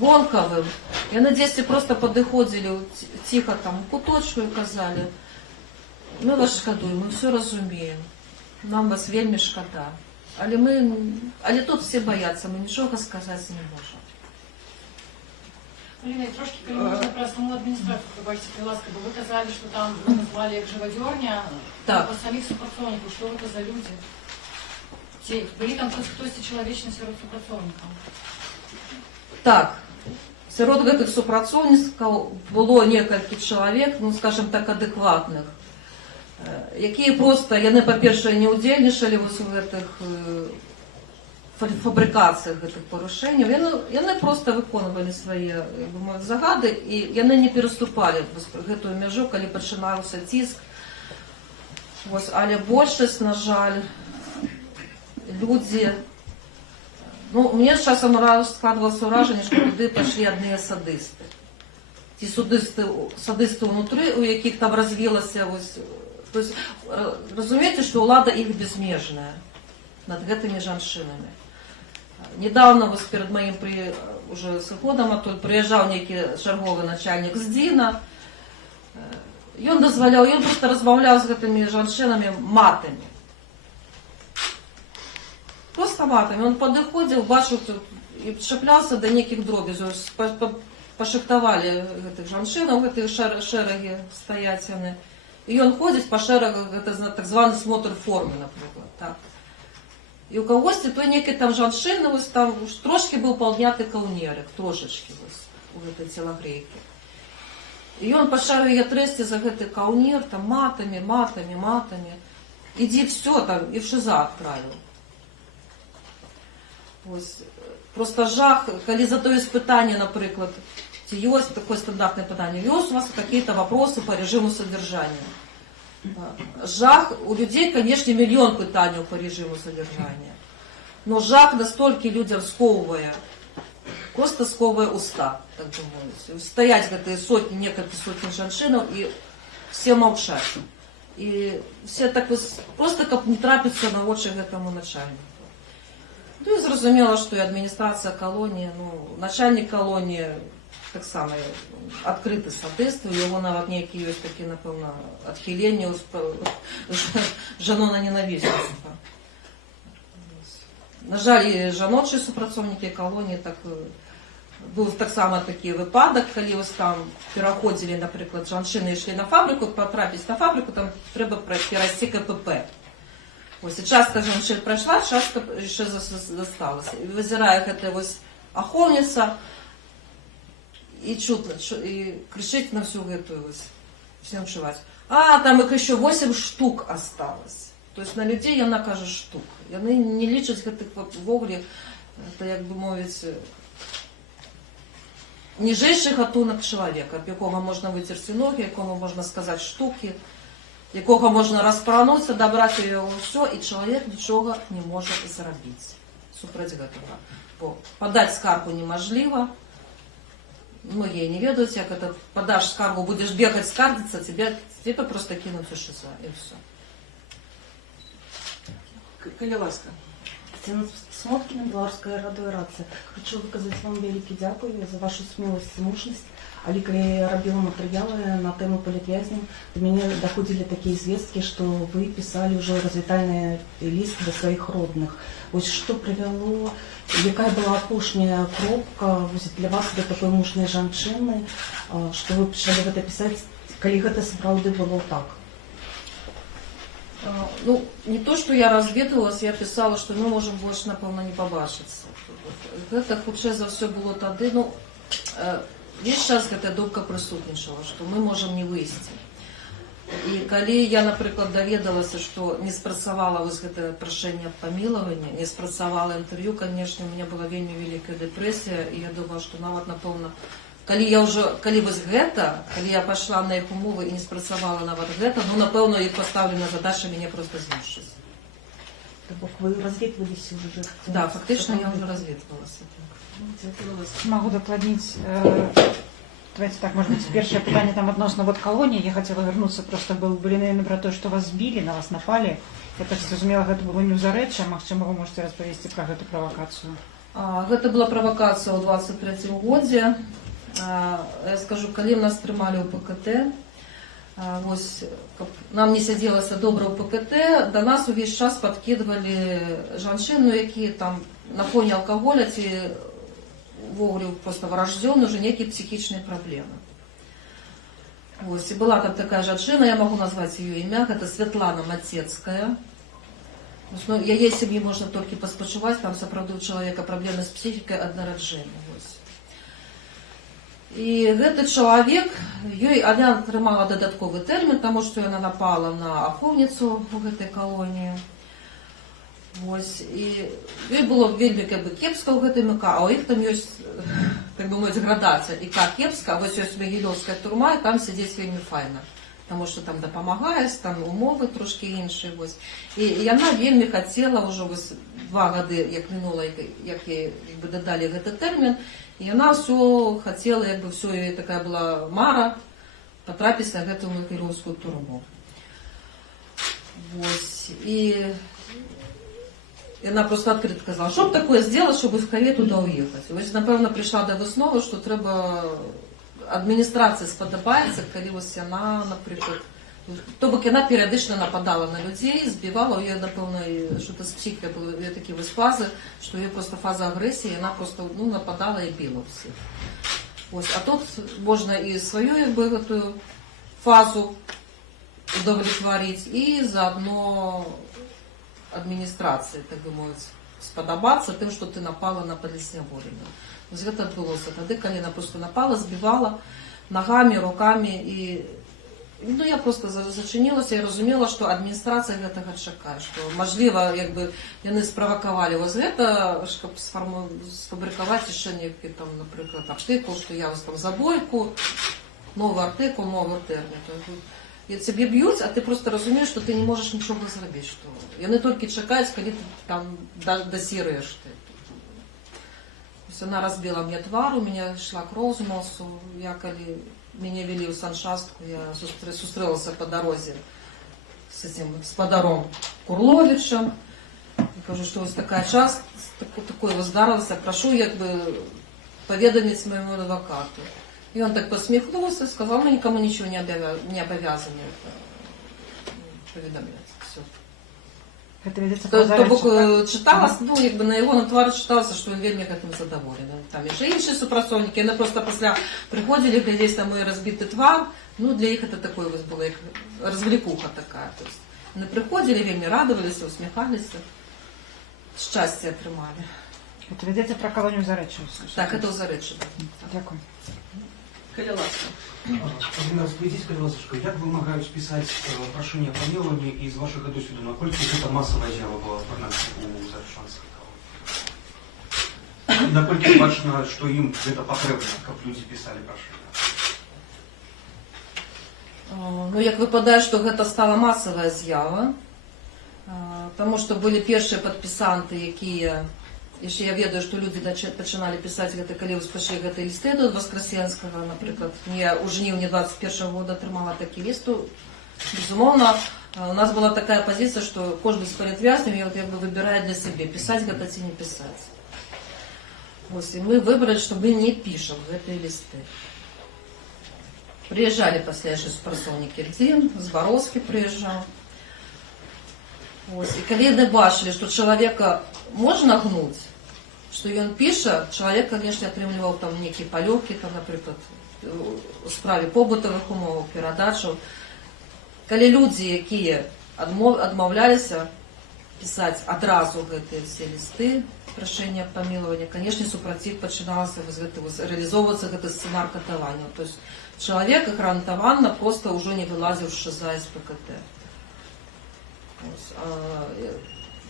вонкавым. Яны дзесьці проста падыходзілі ціха там у куточку і казалі: мы вас шкадуем, мы все разумеем, нам вас вельмі шкада. Але тут все бояцца, мы нічога сказаць не можам. Поліна, трошки, коли можна про саму адміністрацію, пробачте, будь ласка, бо ви казали, що там ви назвали як живодерня, по самих супрацовників, що це за люди? Були там хтось чоловічний серед супрацовників? Так, сярод гэтых супрацоўнікаў было некалькі чалавек, ну, скажем так, адэкватных, якія проста, яны, па-першае, не ўдзельнічалі вось у гэтых фабрыкацыях гэтых парушэнняў, яны проста выконвалі свае загады, і яны не пераступалі гэтую мяжу, калі пачынаўся ціск. Але большасць, на жаль, людзі, ну, мне з часам складвалася ўражанне, што туды пайшлі адныя садысты. Ці садысты ўнутры, у якіх там развілася, то есть, разумееце, што ўлада іх безмежная над гэтымі жанчынамі. Недавно, перед моим уже сыходом адтуль, прыязджаў нейкі чарговы начальнік з ДЗІНа. Ён дазваляў, ён просто размаўляў з гэтымі жанчынамі матамі. Просто матамі. Он падыходзіў, бачыў і чапляўся да нейкіх дробязяў. Пашыхтавалі гэтых жанчынаў, гэтыя шэрагі стаяць яны. І ён ходзіць па шэрагах, гэта так званы смотр формы, напрыклад. Так. І у кагосьці той нейкай там жанчыны, там трошки быў паўняты каўнерык, трошачкі у гэтай целагрэйкі. І ён пачаў яе трэсці за гэты каўнер, там матамі. Ідзі все, там, і в ШИЗА адправіў. Просто жах, калі за тое испытание, напрыклад, ці ёсць такое стандартное пытанне, ёсць у вас какие-то вопросы по режиму содержания. Жах, у людей, конечно, миллион пытаний по режиму содержания, но жах настолько людям сковывая, просто сковывая уста, так думаю. Стоять гэтые сотни, некалькі сотни жанчынаў и все молчать. И все так просто как не трапиться на вочы гэтаму начальнику. Ну и зразумела, что и администрация колонии, ну, начальник колонии, так само адкрыты садыст, у яго нават нейкі ёсць такі, напэўна, адхіленне жанона ненавісніцтва. На жаль, і жаночыя супрацоўнікі калоніі, так, быў таксама такі выпадак, калі вось там пераходзілі, напрыклад, жанчыны ішлі на фабрыку, патрапіць на фабрыку, там трэба перайсці КПП. І частка жанчын прайшла, частка яшчэ засталася. І вызірае гэтая вось ахоўніца, і чутна, і крычыць на всю гэтую всем вшиваць. А там их еще 8 штук осталось. То есть на людей яна кажа штук. Яны не лічаць гэтых ввогуле, это, як бы мовіць, ніжэйшы гатунак чалавека, ад якога можна выцерці ногі, якому можна сказаць штукі, якога можна распрануць, адабраць у яго ўсё, і чалавек нічога не можа зрабіць супраць гэтага. Бо падаць скаргу немажліва, многія не ведаюць, як это падаш скаргу, будзеш бегаць скардзіцца, тебе просто кінуць у ШИЗО, і ўсё. Калі ласка. Тетяна Смоткіна, Беларуская радыёрацыя. Хочу выказаць вам вялікі дзякуй за вашу смеласць і мужнасць. Але калі я рабіла матэрыялы на тэму палітвязняў, до мяне даходзілі такія звесткі, што вы пісалі ўжо развітальны ліст да сваіх родных. Вось што прывяло, якая была апошняя кропка для вас, для такой мужнай жанчыны, што вы пачалі гэта пісаць, калі гэта сапраўды было так? Ну, не то, что я разведывалась, я писала, что мы можем больше, напевно, не побачиться. Это хутчэй за все было тады, ну, весь час эта думка присутнічала, что мы можем не выйсці. І калі я, напрыклад, даведалася, что не спрацавала вось гэта прашэнне памілавання, не спрацавала інтэрв'ю, конечно, у меня была вельмі вялікая дэпрэсія, і я думала, что нават, напэўна, калі вось гэта, калі я пайшла на іх умовы і не спрацавала нават гэта, ну, напэўна, іх пастаўлена задача мяне просто знішчыць. То бок вы разведваліся ўжо? Да, фактычна я ўжо разведвалася. Могу докладніць. Давайте так, может быть, первое питание там относно вот колонии. Я хотела вернуться, просто были, наверное, про то, что вас сбили, на вас напали. Я так зразумела, это было не ўзарэчча, магчыма, вы можете распавесці про эту провокацию. Гэта была правокацыя ў 23-м годзе. Я скажу, калі нас трымалі ў ПКТ, вось, нам не сядзелася добра ў ПКТ, да нас увесь час падкідвалі жанчыну, якія там на фоне алкаголя ці ввогуле просто вараждзёны уже нейкія псіхічныя праблемы. Вось, і была там такая жанчына, я магу назваць ее імя, гэта Святлана Мацецкая. Ну, яе сям'і можна толькі паспачуваць, там сапраўды у чалавека праблемы з псіхікай ад нараджэння. І гэты чалавек, яна атрымала дадатковы тэрмін, таму што яна напала на ахоўніцу ў гэтай калоніі. Вось, і ёй было вельмі кепска ў гэтай МК, а ў іх там ёсць, так бы мовіць, градацыя. І как кепска, вось ёсць Магілёўская турма, і там сядзець вельмі файна. Таму што там дапамагаюць, там умовы трошкі іншыя. І яна вельмі хацела ўжо 2 гады, як мінула, як ёй дадалі гэты тэрмін, і яна ўсё хацела, ўсё ёй такая была мара, патрапіць на гэтую Магілёўскую турму. Вось, і яна просто открыто сказала, что такое сделать, чтобы скорее туда уехать. Вось, напевно, пришла до высновы, что треба адміністрації сподобається, коли ось вона, наприклад, то бок яна періодично нападала на людей, збивала, у її, напевно, що-то з психікою були такі ось фази, що у її просто фаза агресії, вона просто нападала і била всіх. Ось, а тут можна і свою эту фазу удовлетворить, і заодно адміністрації, так би мовити, сподобаться тим, що ти напала на Полісняволіна. Ось гэта адбылося тады, калі яна просто напала, збивала ногами, руками, і я просто зачинилася і разумела, што адміністрацыя гэтага чакае, што, мажліва, яны справакавалі вось гэта, каб сфабрыкаваць яшчэ нейкі, там, напрыклад, артыкул, што я вось там забойку, новы артыкул, новы тэрмін. І цябе б'юць, а ты просто разумееш, што ты не можаш нічога зрабіць, што яны толькі чакаюць, калі ты там дасіруеш ты. Она разбила мне твар, у меня шла кровь з носу. Я, коли меня вели в саншастку, я сустрелася по дороге с подаром Курловичем. Я кажу, что вот такая часть, такой вот здарилася, прошу поведомить моему адвокату. И он так посмехнулся, сказал, мы никому ничего не обязаны поведомлять. Все. То бок читалось, на його на тварі читалося, що він вельми гэтым задоволений. Там і ще інші супрацовники, вони просто після приходили, глядясь на мой розбитий твар, для їх це такое було, як розвлекуха така. Вони приходили, вельми радувалися, усміхалися, щастя отримали. Это ведеться про колонию Зареччя? Так, это у Зареччя. Дякую. Калі ласка. Павінна розповідіть, калі ласка, як вимагають писати прошення помилування і з вашого досвіду, наколькі гэта масовая з'ява була в Заршанській колонії? Наколькі бачно, що їм гэта патрэбна, каб люди писали прошення? Ну, як випадає, што гэта стала масавая з'ява, таму што былі першыя падпісанты, якія, яшчэ я ведаю, што людзі пачыналі пісаць гэта, калі ўспачалі гэтыя лісты до Васкрасенскага, напрыклад. Я ў жніўні 21 года атрымала такі ліст. Безумоўна, у нас была такая пазіцыя, што кожны з палітвязняў як бы выбірае для сябе, пісаць гэта ці не пісаць. Вось, і мы выбралі, што мы не пішам гэтыя лісты. Приезжали пасля яшчэ супрацоўнік Ільдзін, Збароўскі прыязджаў. І калі яны бачылі, што чалавека можна гнуць, што ён піша, чалавек, канешне, атрымліваў там нейкія палёгкі, там, напрыклад, у справе побытавых умоваў, перадачаў. Калі людзі, якія адмаўляліся пісаць адразу гэтыя все лісты, прашэння аб памілаванні, канешне, супраць іх пачыналася рэалізоўвацца гэты сцэнар катавання. То есть чалавек гарантавана проста ўжо не вылазіўшы за СПКТ.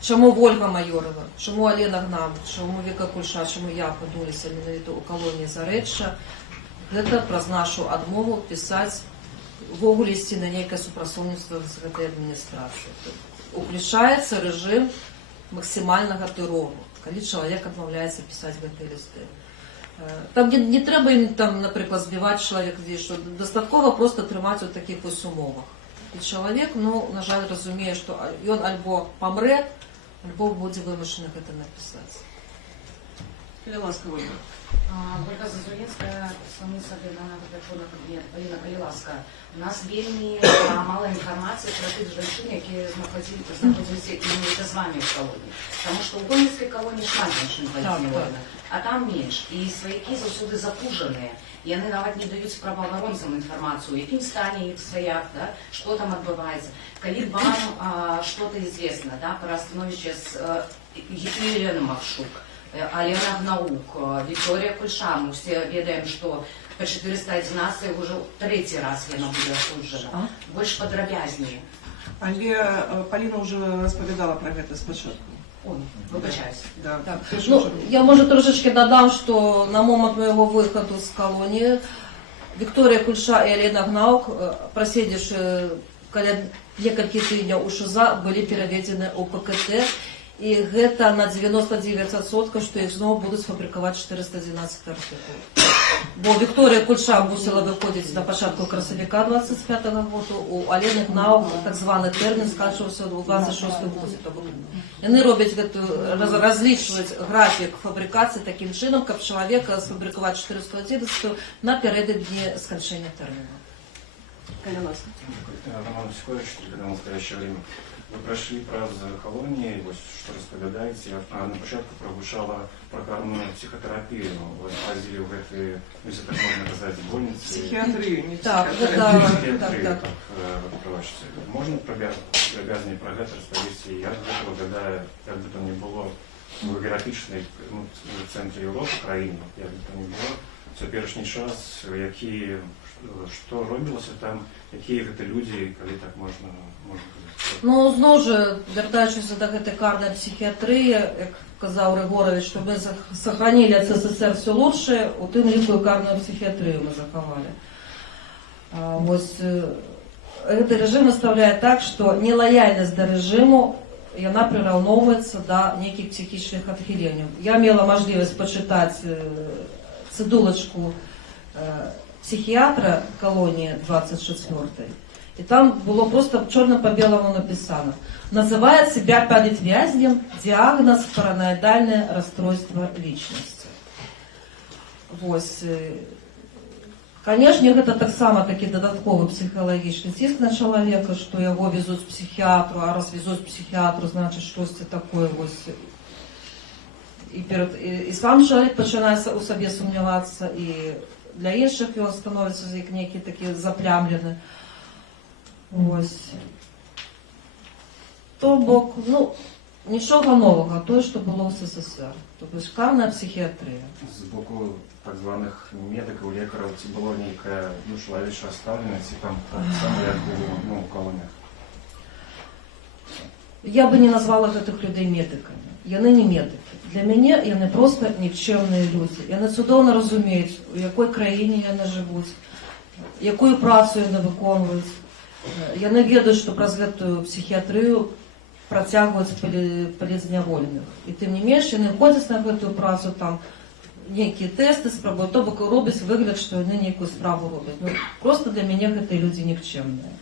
Чаму Вольга Майорова, чаму Алена Гнам, чаму Віка Кульша, чаму я апынуліся менавіта ў калоніі Зарэчча, гэта праз нашу адмову пісаць, увогуле ісці на нейкае супрацоўніцтва з гэтай адміністрацыі. Уключаецца рэжым максімальнага тэрору, калі чалавек адмаўляецца пісаць гэтыя лісты. Там не трэба ім, там, напрыклад, збіваць чалавека, што дастаткова проста трымаць у такіх вось умовах. І чалавек, ну, на жаль, разумее, што ён альбо памрэ, альбо будзе вымушаны гэта напісаць. Калі ласка, Ольга. Ольга Зазулінская, представниця Об'єднаного патріотичного кабінету. Поліна, калі ласка, у нас вельмі мало інформації про тих женщин, які знаходилися іменно з вами в колонії. Тому що у Гомельській колонії шмат женщин палітневольних, а там менш. І сваяки завсюди запужені. І вони навіть не дають правоохоронцям інформацію, в яким стані їх свояк, да, що там відбувається. Коли вам щось відомо, да, про становище з Єлена Махшук, Алена Гнаук, Вікторія Кульша, ми всі ведаємо, що по 411 уже третій раз вона буде осуджена. Більш подробязніше. Але Поліна вже розповідала про це спочатку. Ой, вибачаюсь. Да. Так. Ну, я, може, трошечки додам, що на момент моєго виходу з колонії Вікторія Кульша і Алена Гнаук, просидівши каля некалькіх тижнів у ШИЗА, були переведені у ПКТ. І гэта на 99%, што іх зноў будуць фабрыкаваць 411 артыкул. Бо Вікторія Кульша мусила выходзіць на пачатку красавіка 25-го году, у Алены Гнаук так званы тэрмін сканчваўся ў 26-м годзе. Яны робяць разлічваюць графік фабрыкацыі такім чынам, каб чалавека сфабрыкаваць 411 напярэдадні сканчэння тэрміну. Калі ласка. Роман Психович, телеканал «Настоящее время». Вы прошли праз колонии, вот, что распавядаете, на початку прогушала программную психотерапию. Вы ходили в эти, если так можно сказать, больницы. Психиатрию, не психотерапию. Так, можно пробязні про гэта распавесці? Я выглядаю, як бы то ни было, в географічнай цэнтры Европы, краіны, як бы то ни было, цяперашні час, які, што робілася там, якія гэта людзі, калі так можна казаць? Ну, зноў жа, вяртаючыся да гэтай карнай псіхіятрыі, як казаў Рыгорович, што мы сохранили от СССР все лучшее, у тым ліку і карную псіхіятрыю мы захавалі. Вось, гэты рэжым наставляе так, што нелаяльнасць да рэжыму, яна прыраўноўваецца да нейкіх псіхічных адхіленняў. Я мела мажлівасць пачытаць цыдулачку психиатра колонии 24-й, и там было просто черно по белому написано: называет себя политвязнем, диагноз параноидальное расстройство личности. Вот. Конечно, это так само таки додатковый психологический ціск на человека, что его везут к психиатру, а раз везут к психиатру, значит, что-то такое вот. І сам чоловік починає у собі сумніватися, і для інших він становиться як некий такий заплямлений. Ось. То бок, ну, нічого нового, то, що було в СССР. Тобто шкарна психіатрія. З боку так званих медиків, лікарів, це було нейка чоловіча оставленість, і там так само, як у колоніях. Я би не назвала гэтых людей медиками. Яны не медики. Для мяне яны просто нікчемныя людзі. Яны цудоўна разумеюць, у якой краіне яны жывуць, якую працу яны выконваюць. Яны ведаюць, што праз гэтую псіхіятрыю працягваюць палізняволеных. І тым не менш, яны ходзяць на гэтую працу, там нейкія тэсты спрабуюць, то бок робяць выгляд, што яны нейкую справу робяць. Ну, просто для мяне гэтыя людзі нікчемныя.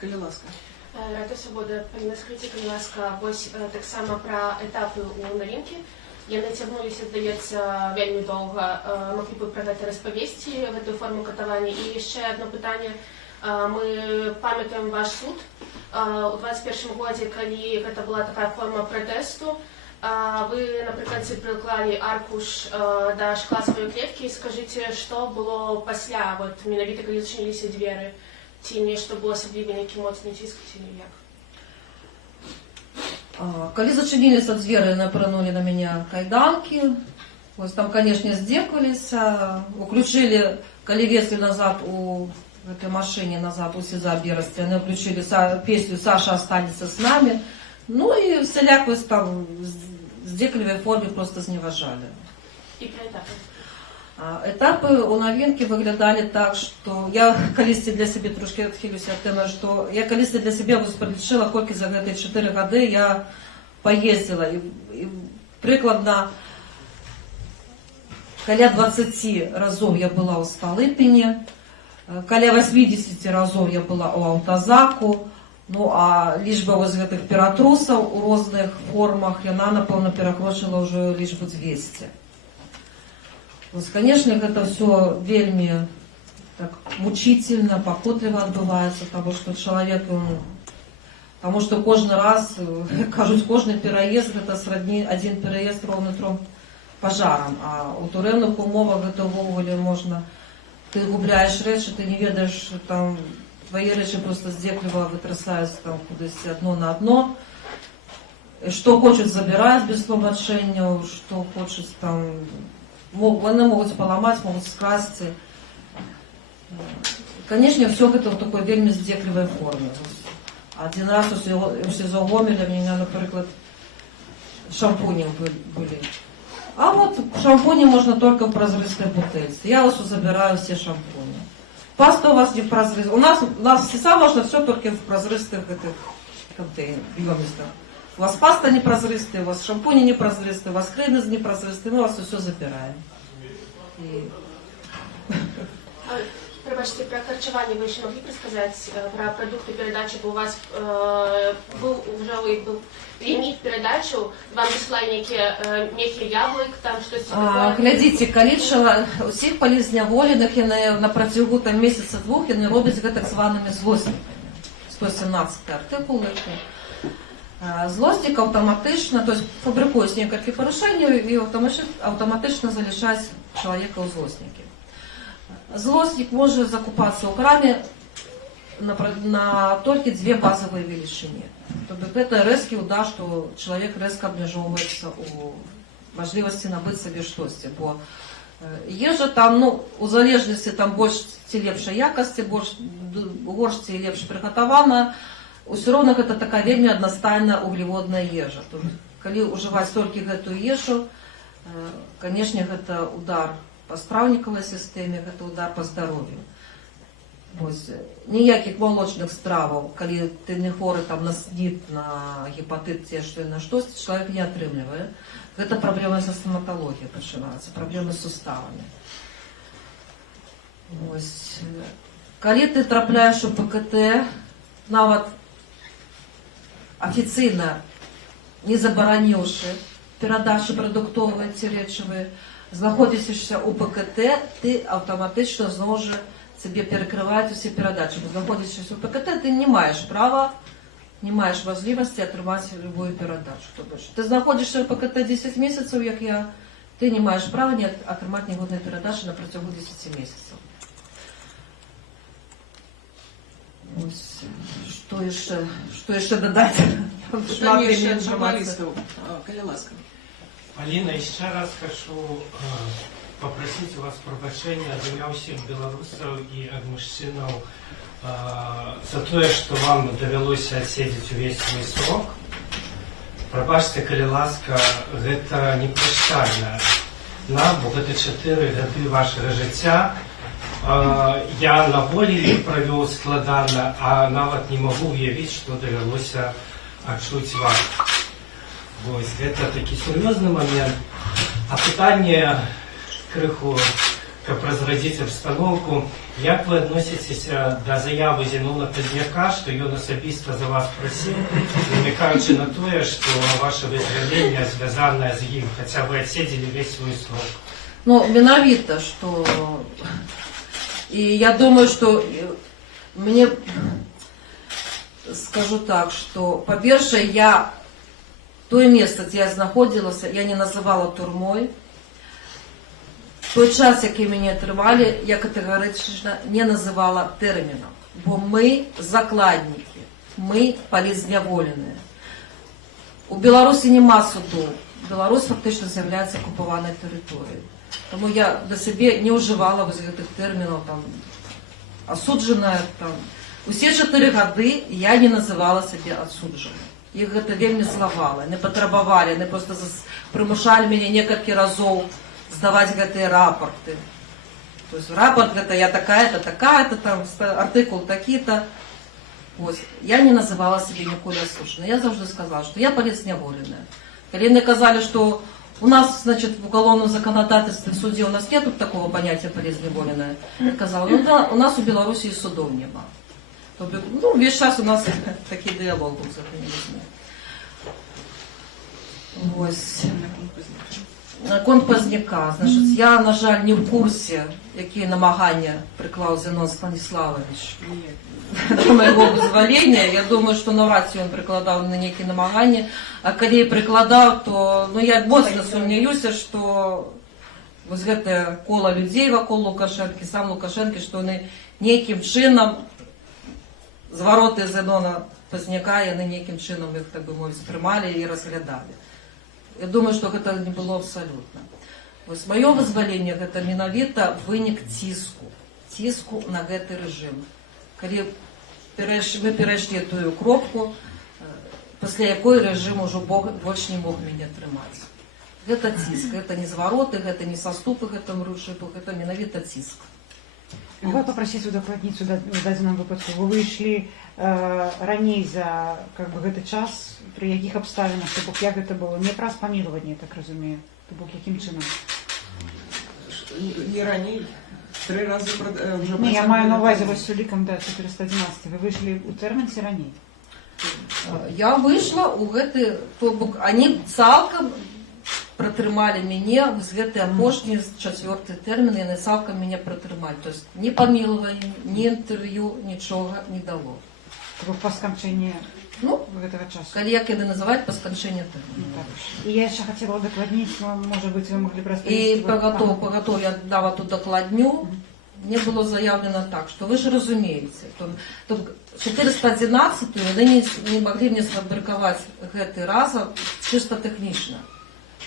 Калі ласка. Радыё Свабода, Паліна, скажыце, калі ласка, вось таксама пра этапы ў навінкі. Яны цягнуліся, здаецца, вельмі доўга. Маглі бы пра гэта распавесці, гэтую форму катавання. І яшчэ адно пытанне. Мы памятаем ваш суд у 21 годзе, калі гэта была такая форма пратэсту. Вы напрыканцы прыклалі аркуш да шкла сваёй клеткі. Скажыце, што было пасля, менавіта калі зачыніліся дзверы? Ці нешта было асабліва нейкі моцны ціск, ці ніяк? Калі зачыніліся дзверы, напранулі на мяне кайданкі. Вось там, канешне, здзекваліся, уключылі, калі везлі назад у этой машине, назад у СИЗО Берасти, яны уключылі песню «Саша останется с нами». Ну і всялякую там здзеклівай форме просто зневажалі. І пра этапы? Этапы у навінкі выглядалі так, што я калісьці для сябе трошки адхілюся ад тэмы, што я калісьці для сябе падлічыла, колькі за гэтыя 4 гады я паездзіла. І прыкладна каля 20 разоў я была ў Сталыпіне, каля 80 разоў я была ў Аўтазаку, ну а лічба вось гэтых ператрусаў у розных формах, яна, напэўна, перакрочыла ўжо лічбу 200. Вось, канешне, гэта ўсё вельмі так мучительно, пакутліва адбываецца, таму што чалавек, таму што кожны раз, кажуць, кожны пераезд гэта сродні адзін пераезд роўны 3 пажарам, а ў турэмных умовах гэта ўвогуле можна, ты губляеш рэчы, ты не ведаеш, там твае рэчы просто здзекліва вытрасаюць там кудысьці адно на адно, што хочуць забіраць без тлумачэнняў, што хочуць там, яны могуць паламаць, могуць скрасці. Канешне, все гэта ў такой вельмі здзеклівай форме. Адзін раз у СІЗО Гомеля меня, напрыклад, шампуні былі. А вот шампуни можно только в прозрачной бутыльце. Я вас забираю все шампуни. Паста у вас не в прозрачной. У нас в СИЗО можно все только в прозрачных контейнерах. У вас паста не прозрачная, у вас шампуни не прозрачные, у вас крем не прозрачный, мы вас все забираем. Пробачте, про харчевание вы еще могли рассказать, про продукты передачи, у вас был уже лимит передачу, вам высылали некие мехи яблок, там что-то такое? Глядите, калічыла усіх палізняволеных, яны на працягу там месяца-двух, яны робяць так званымі злоснікамі. 117 артыкул. Злоснік аўтаматычна, то есть фабрыкуюць некалькі парушэнняў і аўтаматычна залішаць чалавека ў злоснікі. Злоснік можа закупацца ў краме на толькі 2 базавыя велічыні. Тобто гэта рэзкі удар, што чалавек рэзка абмяжоўваецца ў мажлівасці набыць сабе штосьці, бо ежа там, ну, у залежнасці там больш ці лепшай якасці, горш ці лепш прыгатавана, усё роўна гэта такая вельмі аднастайная углеводная ежа. Калі ўжываць толькі гэтую ежу, канешне, гэта удар па страўнікавай сістэме, гэта удар па здароўю. Ніякіх малочных страваў, калі ты не хворы там на СНІД, на гепатыт, ці што на штосьці, чалавек не атрымлівае. Гэта праблема са стаматалогіяй пачынаецца, праблемы з суставамі. Калі ты трапляеш у ПКТ, нават афіцыйна не забараніўшы перадачы прадуктовыя ці рэчывыя, знаходзішся ў ПКТ, ты аўтаматычна зноў жа себе перекрываюць усе перадачы. Бо знаходзячыся ў ПКТ, ты не маеш права, не маеш мажлівасці атрымаць любую перадачу. Ты знаходзішся ў ПКТ 10 месяцаў, як я, ты не маеш права не атрымаць ніводнай перадачы на працягу 10 месяцаў. Что еще додать? Питание еще от журналистов. Коли ласка. Полина, еще раз хочу попросить у вас прощения от меня всех белорусов и от мужчин за то, что вам довелось отсидеть весь свой срок. Пробачьте, коли ласка, это непрощальне. Нам, бо это 4 годы вашего життя. Я на волі провел складано, а навіть не могу уявить, что довелось отчуть вам. Ось, это такий серьезный момент. А питание криху, как разродить обстановку. Як ви относитесь до заяви Зенона Позняка, що він особисто за вас просив, намекаючи на то, що ваше визволення зв'язане з ним, хоча ви отсидели весь свой срок? Ну, виновито, что... И я думаю, что мне... Скажу так, что, по-перше, я... То место, где я находилась, я не называла турмой. Той час, який мені тривали, я категорично не називала терміном, бо ми закладники, ми полізневолені. У Білорусі нема суду, Білорусь фактично з'являється окупованою територією. Тому я для себе не вживала ось цих термінів, там, осуджена, там. Усі 4 роки я не називала себе осудженою. Їх це вельми зловало, не потребували, не просто примушали мене кілька разів сдавать гэтые рапорты. То есть рапорт это я такая-то, там артикул такі-то. Ось. Я не называла себе ніколи осудженной. Я завжди сказала, что я полізневоленная. Коли мне казали, что у нас, значит, в уголовном законодательстве в суде у нас нет такого понятия полізневоленная, я сказала, ну да, у нас у Беларуси и судов нема. Ну, весь час у нас такий диалог був з цими людьми. Ось. На конт Позняка, значить, я, на жаль, не в курсі, які намагання приклав Зенон Станіславович до моєго визволення. Я думаю, що навряд чи він прикладав на які намагання. А коли прикладав, то ну, я моцно сумніваюся, що ось це коло людей вокруг Лукашенки, сам Лукашенко, що вони ніяким чином звороти Зенона Позняка, вони ніяким чином їх, так би мовити, сприймали і розглядали. Я думаю, что это не было абсолютно. Вось мое вызволение это менавіта вынік ціску на гэты рэжым. Калі мы перайшлі тую кропку, пасля якой рэжым ужо больш не мог мяне трымаць. Гэта ціск, гэта не звароты, гэта не саступы гэтым рушыбу, гэта менавіта ціск. Могу попросить удакладніць у дадзеным выпадку. Вы выйшлі раней за как бы гэты час, при якіх абставінах, то бок як гэта было? Не праз памілаванне, так разумею. То бок якім чынам? Не раней. 3 разы уже... Не, я маю на увазе вось с улікам да 411. Вы выйшлі у тэрмін ці раней? Я вышла у гэты... То бок они цалкам протрымалі мяне з гэты апошні 4-й тэрмін, яны цалкам мяне протрымалі. То есть ні памілаванне, ні інтэрв'ю, нічога не дало. То бок па сканчэнні гэтага часу. Калі як яны называюць па сканчэнні тэрміну. І я яшчэ хацела удакладніць, можа быць, вы могли б І распавесці... пагатоў я дала тут дакладню. Мне было заявлено так, что вы же разумеете, то 411 яны не могли мне сфабрыковать гэты разам чисто тэхнічна.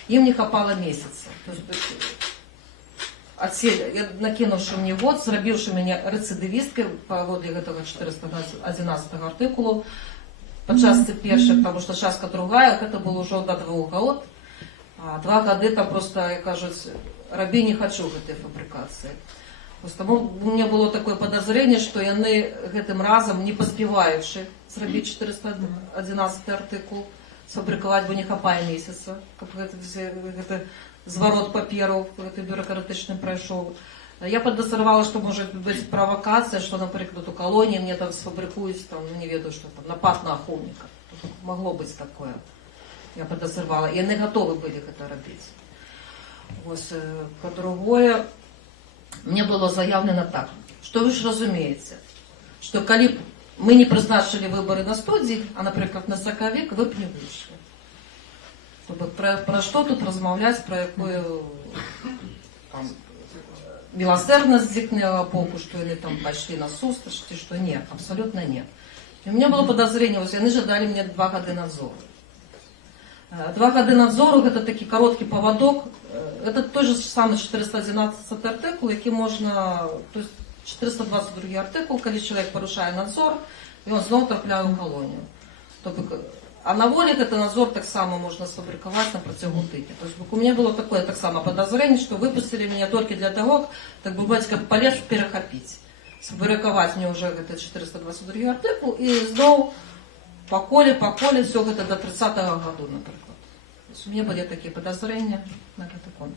Им не хапало месяца. Я накинувши мне год, зрабіўшы мяне рэцыдывісткай паводле гэтага 411 артыкулу, па частцы першай, потому что частка другая, гэта было ўжо до 2 год. А 2 гады там просто, як кажуць, рабі не хочу гэтай фабрыкацыі. Тому у меня было такое подозрение, что яны гэтым разам, не паспеваючы зрабіць 411 артыкул, сфабрикаваць, бо не хапае месяца, каб гэта зварот папераў, гэты бюрократычны прайшоў. Я подозревала, что может быть провокация, что, например, у колонии мне там сфабрикуюць, там, не ведаю, что там, напад на ахоўніка. Могло быть такое. Я подозревала. И яны готовы были гэта рабіць. По-другое, мне было заявлено так, что вы же разумеете, что коли мы не призначили выборы на 100 дней, а, например, на 40 век, вы б не вышли. Про что тут размаўляць, про якую там, милосердно здзікнела боку, што яны там пайшлі на сустрач, ці што не, абсолютно нет. И у меня было подозрение, вот яны жадали мне 2 гады надзору. 2 гады надзору, это такі короткі поводок, это той же самый 411 артыкул, які можна, то есть 422 артыкул, калі чалавек парушае надзор, і он зноў трапляе ў калонію. А на воле этот надзор так само можно сфабриковать на працягу тыдня. То есть у меня было такое так само подозрение, что выпустили меня только для того, так бы бацька полез перехопить. Сфабриковать мне уже этот 422 артыкул и зноў по коле, все это до 30-го году, например. То есть у меня были такие подозрения на этот конт.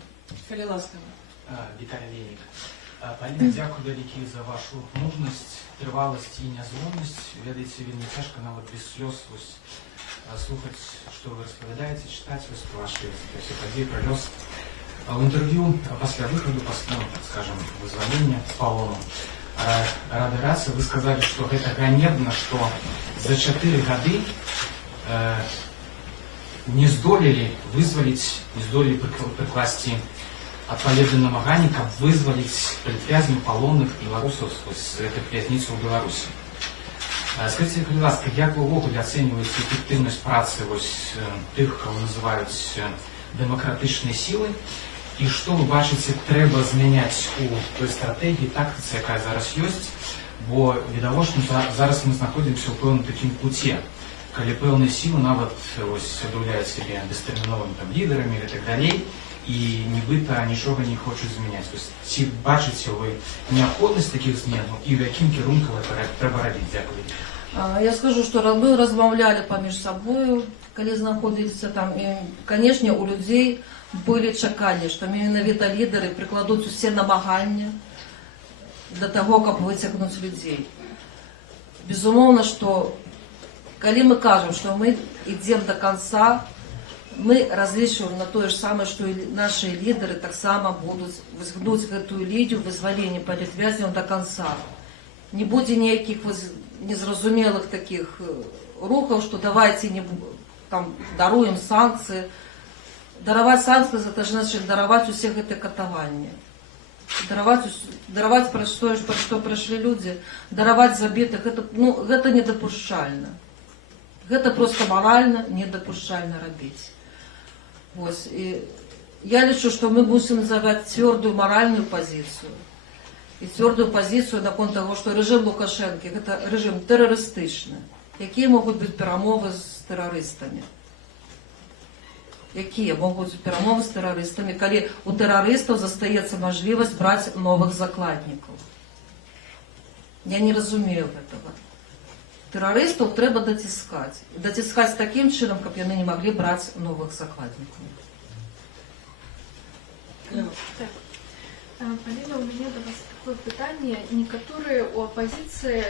Калі ласка. Віталій Лейнік. Пані, дякую вялікі за вашу мужнасць, трываласць і нязломнасць. Ведаеце, вельмі цяжка нават без слёз слухаць, што вы распавядаеце, чытаць пра вашы ўсе падзеі, пра лёс. У інтэрв'ю пасля выхаду, пасля, скажем, вызвалення з палону Рады Расы вы сказалі, што гэта ганебна, што за 4 гады не здолелі вызваліць, не здолелі прыкласці адпаведны намаганні, каб вызваліць палітвязню палонных беларусаў з гэтых вязніцаў у Беларусі. Скажите, калі ласка, як вы ўвогуле ацэньваеце эфектыўнасць працы тых, кого называюць дэмакратычнай сілай, і што вы бачыце трэба змяняць у той стратэгіі, тактыцы, якая зараз ёсць, бо відавочна зараз мы знаходзімся ў пэўным такім пуце, калі пэўныя сілы нават адуляюць сябе бестэрміновымі лідарамі і так далей, і нібыта нічога не хочуць змяняць. Ці бачыце вы неабходнасць такіх зменаў і ў якім кірунку трэба рабіць? Дзякую. Я скажу, что мы размаўлялі паміж сабою, калі знаходзіліся там, і, канешне, у людзей былі чаканні, што менавіта лідары прыкладуць усе намаганні для того, каб выцягнуць людзей. Безумоўна, што калі мы кажам, што мы ідзем до конца, мы разлічваем на тое ж самае, што і наши лідары таксама будуць гнуць гэтую лінію вызвалення палітвязняў до конца. Не будзе ніякіх незразумелых таких рухаў, што давайте не там даруем санкцыі. Дараваць санкцыі, это значит дараваць усе гэтыя катаванні. Дараваць пра што прайшлі людзі, дараваць забітых, гэта недапушчальна. Гэта просто моральна недапушчальна рабіць. И я лічу, што мы мусім называць цвёрдую маральную пазіцыю і цвёрдую пазіцыю наконт таго, што рэжым Лукашэнкі гэта рэжым тэрарыстычны. Якія могуць быць перамовы з тэрарыстамі? Якія могуць быць перамовы з тэрарыстамі, калі у тэрарыстаў застаецца мажлівасць браць новых закладнікаў? Я не разумею гэтага. Тэрарыстаў трэба даціскаць. Даціскаць такім чынам, каб яны не маглі браць новых закладнікаў. Полина, у меня до вас такое питание. Некоторые у оппозиции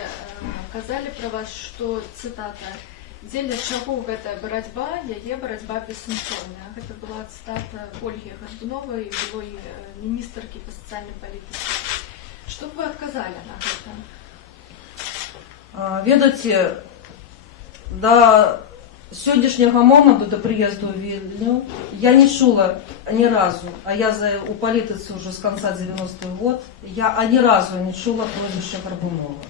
казали про вас, что, цитата, «Дзеля чаго гэтая барацьба, яе барацьба бессэнсоўная». Это была цитата Ольги Горбуновой, былой министрки по социальной политике. Что бы вы отказали на это? Ведаце, до сённяшняга моменту, до прыезду ў Вільню, я не чула ні разу, а я у палітыцы уже с конца 90-х год, я ані разу не чула прозвішча Гарбунова.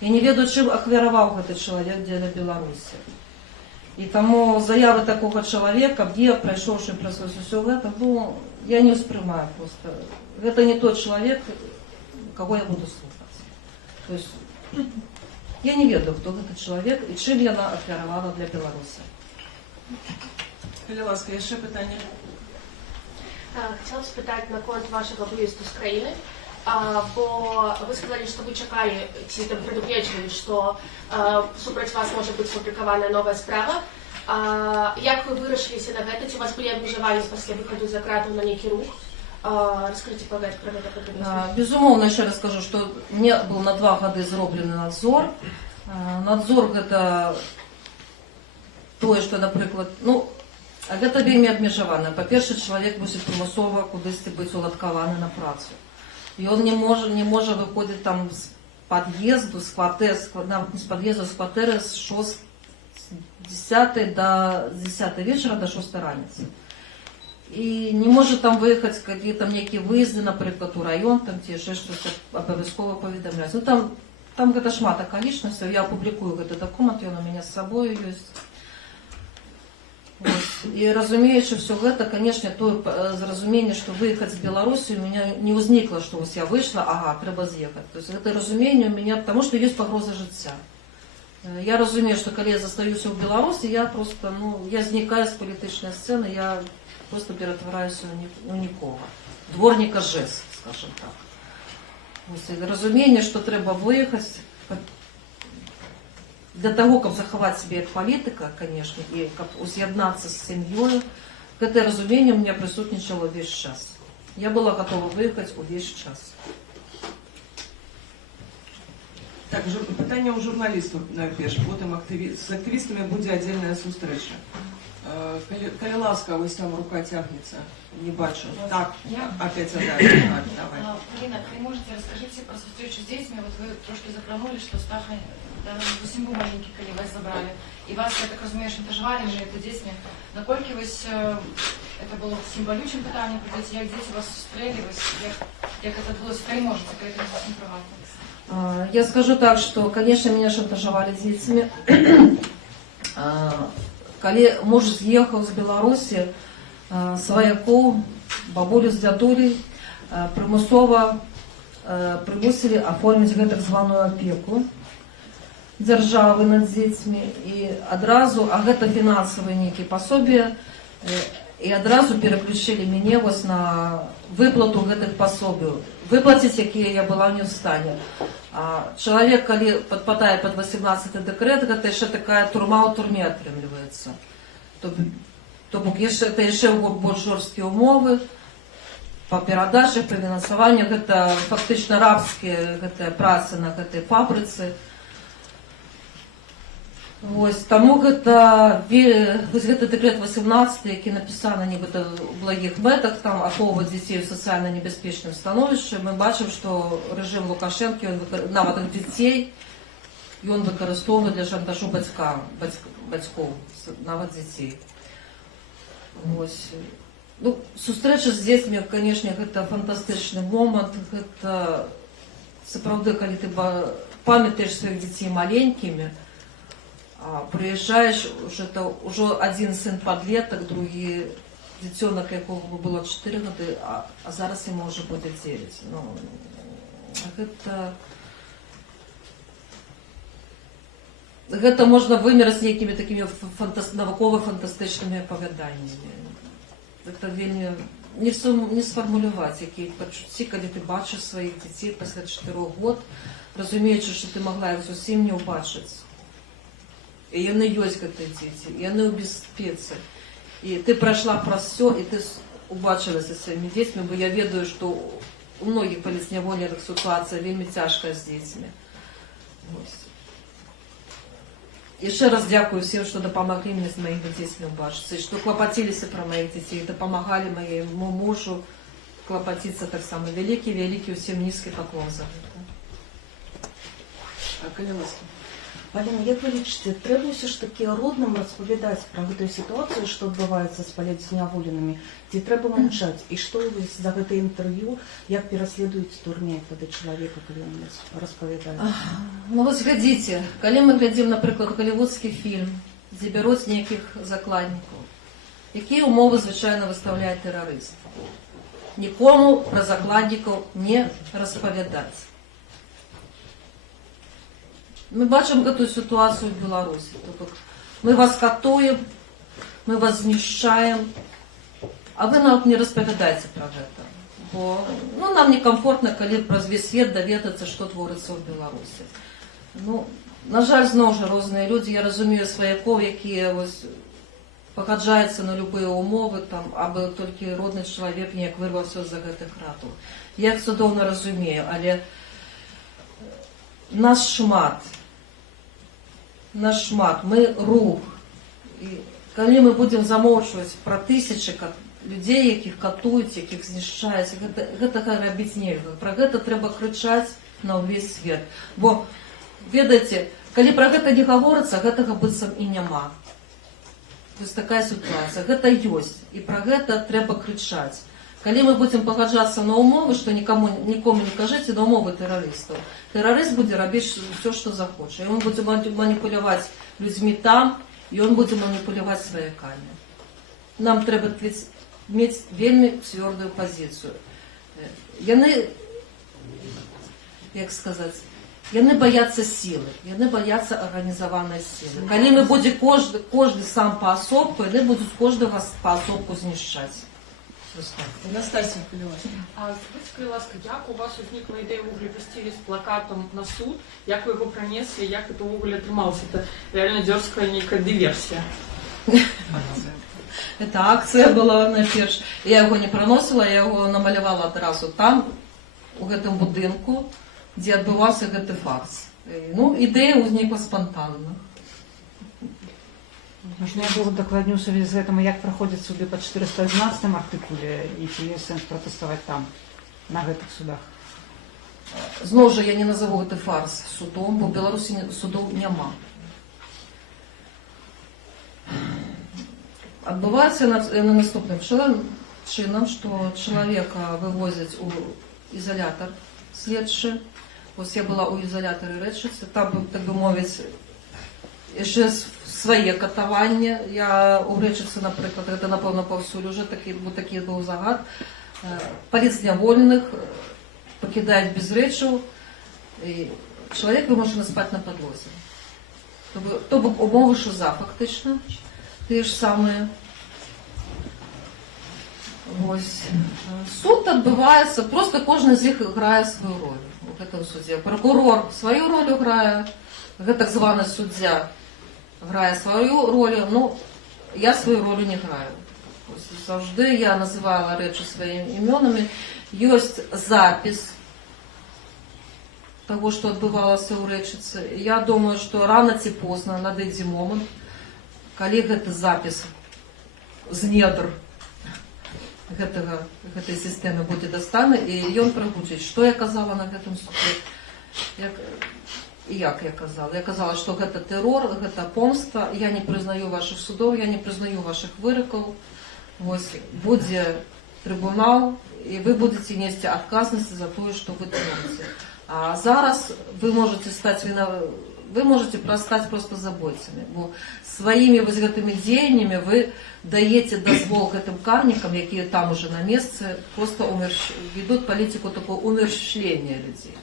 Я не ведаю, чым ахвяраваў гэты чалавек дзеля Беларусі. І таму заявы такога чалавека, где прайшоўшы праз усё гэта, я не ўспрымаю просто. Гэта не тот чалавек, кого я буду слухаць. То есть я не ведаю, хто гэты чалавек і чым яна ахвяравала для Беларуси. Калі ласка, яшчэ пытанне. Хотела спытаць наконт вашего выезду з краіны, бо вы сказали, что вы чакалі, ці там предупреждали, что супраць вас может быть сфабрикаваная новая справа. Як вы вырашыліся на гэта? Ці вас былі абмежаванні пасля выхаду за кратаў на нейкі рух? Расскажите про это подробнее. Безумоўна, еще раз скажу, что мне был на 2 гады зроблены надзор. Надзор гэта тое, что, напрыклад, гэта вельмі абмежавана. Па-першае, чалавек мусіць прымусова кудысьці быць уладкаваны на працу. І он не можа выходзіць там з пад'езду, з кватэры з 10 до 10 вечера до 6 раніцы. і не може там виїхати, коли там які виїзди, наприклад, у район, там ті ще щось обов'язково повідомляють. Ну там гэта шмат акалічнасцяў, я опублікую гэты документ, ён у меня з сабою ёсць. І разумеючы все гэта, конечно, тое зразуменне, што выехаць з Беларусі у меня не ўзнікла, што вось я выйшла, ага, трэба з'ехаць. То есть гэта разуменне у меня, потому что ёсць пагроза жыцця. Я разумею, што калі я застаюся ў Беларусі, я просто, я знікаю з палітычнай сцэны, я просто ператвараюся у нікога. Дворніка ЖЭС, скажем так. Разуменне, што трэба выехаць для того, каб захаваць себе як палітыка, конечно, і каб уз'яднацца з сям'ёю, гэтае разуменне у меня прысутнічала ўвесь час. Я была готова выехаць увесь час. Так, пытанне ў журналістаў найперш, потым з актывістамі будзе аддзельная сустрэча. Калі ласка, вось там рука тягнется, не бачу. Так, опять отдать. Давай. Полина, вы можете, расскажите про встречу с детьми. Вот вы трошки закранули, что Стаха, да, зовсім був маленький, коли вас забрали. І вас, я так розумію, шантажували вже це дітьми. Накольки ось це було символічним питанням про дітей, як діти вас зустріли, як це було, коли можете, коли це зовсім приватно? Я скажу так, что, конечно, меня шантажевали детьми. Калі муж з'ехаў з Беларусі, сваякоў, бабулю з дзядулей прымусова прымусілі аформіць гэтак званую апеку дзяржавы над дзецьмі і адразу, а гэта фінансавыя нейкія пасобі, і адразу пераключылі мяне вось на выплату гэтых пасобіў. Выплаціць, якія я была не ў стане. Чалавек, калі падпадае пад 18 дэкрэт, гэта яшчэ такая турма ў турме атрымліваецца. То бок это яшчэ больш жорсткія умовы па перадачах, па фінансаванню, гэта фактычна рабскія гэтая праца на гэтай фабрыцы. Вось, таму гэта дэкрэт 18, які напісаны нібыта ў благіх мэтах, там ахоўваць дзяцей у сацыяльна небяспечным становішчы, мы бачым, што рэжым Лукашэнкі, нават дзяцей, ён выкарыстоўвае для шантажу бацькоў, нават дзяцей. Вось. Сустрэча з дзецьмі, канешне, гэта фантастычны момант, гэта сапраўды, калі ты памятаеш сваіх дзяцей маленькімі, прыязджаеш, ўжо адзін сын падлетак, другі дзіцёнак, якого было 4 гады, а зараз яму ўжо будзе 9. Гэта можна вымераць нейкімі такімі навукова-фантастычнымі апавяданнямі. Гэта вельмі не сфармуляваць, якія пачуцці, калі ты бачыш сваіх дзяцей пасля 4 год, разумеючы, што ты магла іх зусім не ўбачыць. І яны ёсць гэтыя дзеці, яны ў бяспецы. І ты прайшла праз все, і ты убачылася сваімі дзецьмі, бо я ведаю, што у многіх паліцнявольных сітуацыя вельмі цяжкая з дзецьмі. Яшчэ раз дзякую всем, што дапамаглі мне з маімі дзецьмі ўбачыцца, і што клапаціліся пра маіх дзяцей, дапамагалі майму мужу клапаціцца таксама. Вялікі ўсім нізкі паклон за гэта. Калі ласка. Поліна, як ви лічыце, трэба ўсё ж такі родным распавядаць пра гэтую сітуацыю, што адбываецца з палітзняволенымі, ці трэба маўчаць? І што вы за гэта інтэрв'ю, як пераследуюць турме тады чалавека, калі он распавядае? Ну вось глядзіце, калі мы глядзім, напрыклад, галівудскі фільм, дзе бяруць нейкіх закладнікаў, якія умовы звычайна выстаўляе тэрарыст? Нікому пра закладнікаў не распавядаць. Мы бачым гэтую сітуацыю в Беларусі. Мы вас катуем, мы вас знішчаем, а вы нават не распавядаеце пра гэта. Бо нам некамфортна, калі праз весь свет даведацца, што творыцца ў Беларусі. На жаль, зноў жа розныя людзі, я разумею сваякоў, якія пагаджаюцца на любыя умовы, абы толькі родны чалавек неяк вырваўся з-за гэтых ратаў. Я іх цудоўна разумею, але нас шмат, мы рух. І калі мы будзем замоўчваць пра тысячы людзей, якіх катуюць, якіх знішчаюць, гэтага рабіць нельга. Пра гэта трэба крычаць на ўвесь свет. Бо, ведаеце, калі пра гэта не гаворыцца, гэтага быццам і няма. То есть такая ситуация. Гэта ёсць. І пра гэта трэба крычаць. Калі мы будзем пагаджацца на умовы, што нікому не кажыце на умовы тэрарыстаў, тэрарыст будзе рабіць все, што захоча. І он будзе маніпуляваць людзьмі там, і он будзе маніпуляваць сваякамі. Нам трэба мець вельмі цвёрдую пазіцыю. Яны, як сказаць, яны баяцца сілы, яны баяцца арганізаванай сілы. Калі мы будзе кожны сам паасобку, яны будуць кожнага паасобку знішчаць. Настасья Каліласка. Скажіть, будь ласка, як у вас узнікла ідея вуглі вести з плакатом на суд? Як ви його принесли, як це вуглі отрималося? Це реально дерзкая нейкая диверсия. Это акція була найперш. Я його не проносила, я його намалювала одразу там, у гэтым будынку, дзе адбываўся гэты фарс. Ну, ідэя ўзнікла спантанна. Можна я было дакладней у сувязі з гэтым, як праходзяць суды па 411 артыкуле і ці ёсць сэнс пратэставаць там, на гэтых судах? Зноў жа я не назову гэты фарс судом, бо ў Беларусі судоў няма. Адбываецца на наступным чынам, што чалавека вывозяць у ізалятар следчы. Вось я была ў ізалятары Рэчыцы, там, так бы мовіць, яшчэ свае катаванні. Я ў Рэчыцы, напрыклад, гэта, напэўна, паўсюль уже такі быў загад. Паліцнявольных пакідаюць без рэчаў, і чалавек вымушаны спаць на падлозе. То бок умовы ШУЗа, фактычна, тыя ж самыя. Вось. Суд адбываецца, просто кожны з іх грае сваю ролю у гэтым судзе. Пракурор сваю ролю грае, так званы суддзя грае сваю ролю, ну, я сваю ролю не граю. Заўжды я называла рэчы сваімі імёнамі. Ёсць запіс таго, што адбывалася ў Рэчыцы. Я думаю, што рана ці позна надыдзе момант, калі гэты запіс з недр гэтай сістэмы будзе дастаны, і ён прагучыць, што я казала на гэтым суде. Як я казала? Я казала, што гэта тэрор, гэта помста, я не прызнаю вашых судоў, я не прызнаю вашых выракаў. Вось будзе трыбунал, і вы будзеце несці адказнасць за тое, што вы творыце. А зараз вы можете стаць просто забойцамі, бо сваімі вось гэтымі дзеяннямі вы даеце дазвол гэтым карнікам, якія там уже на месцы, просто ведут палітику такого умерщвления людей.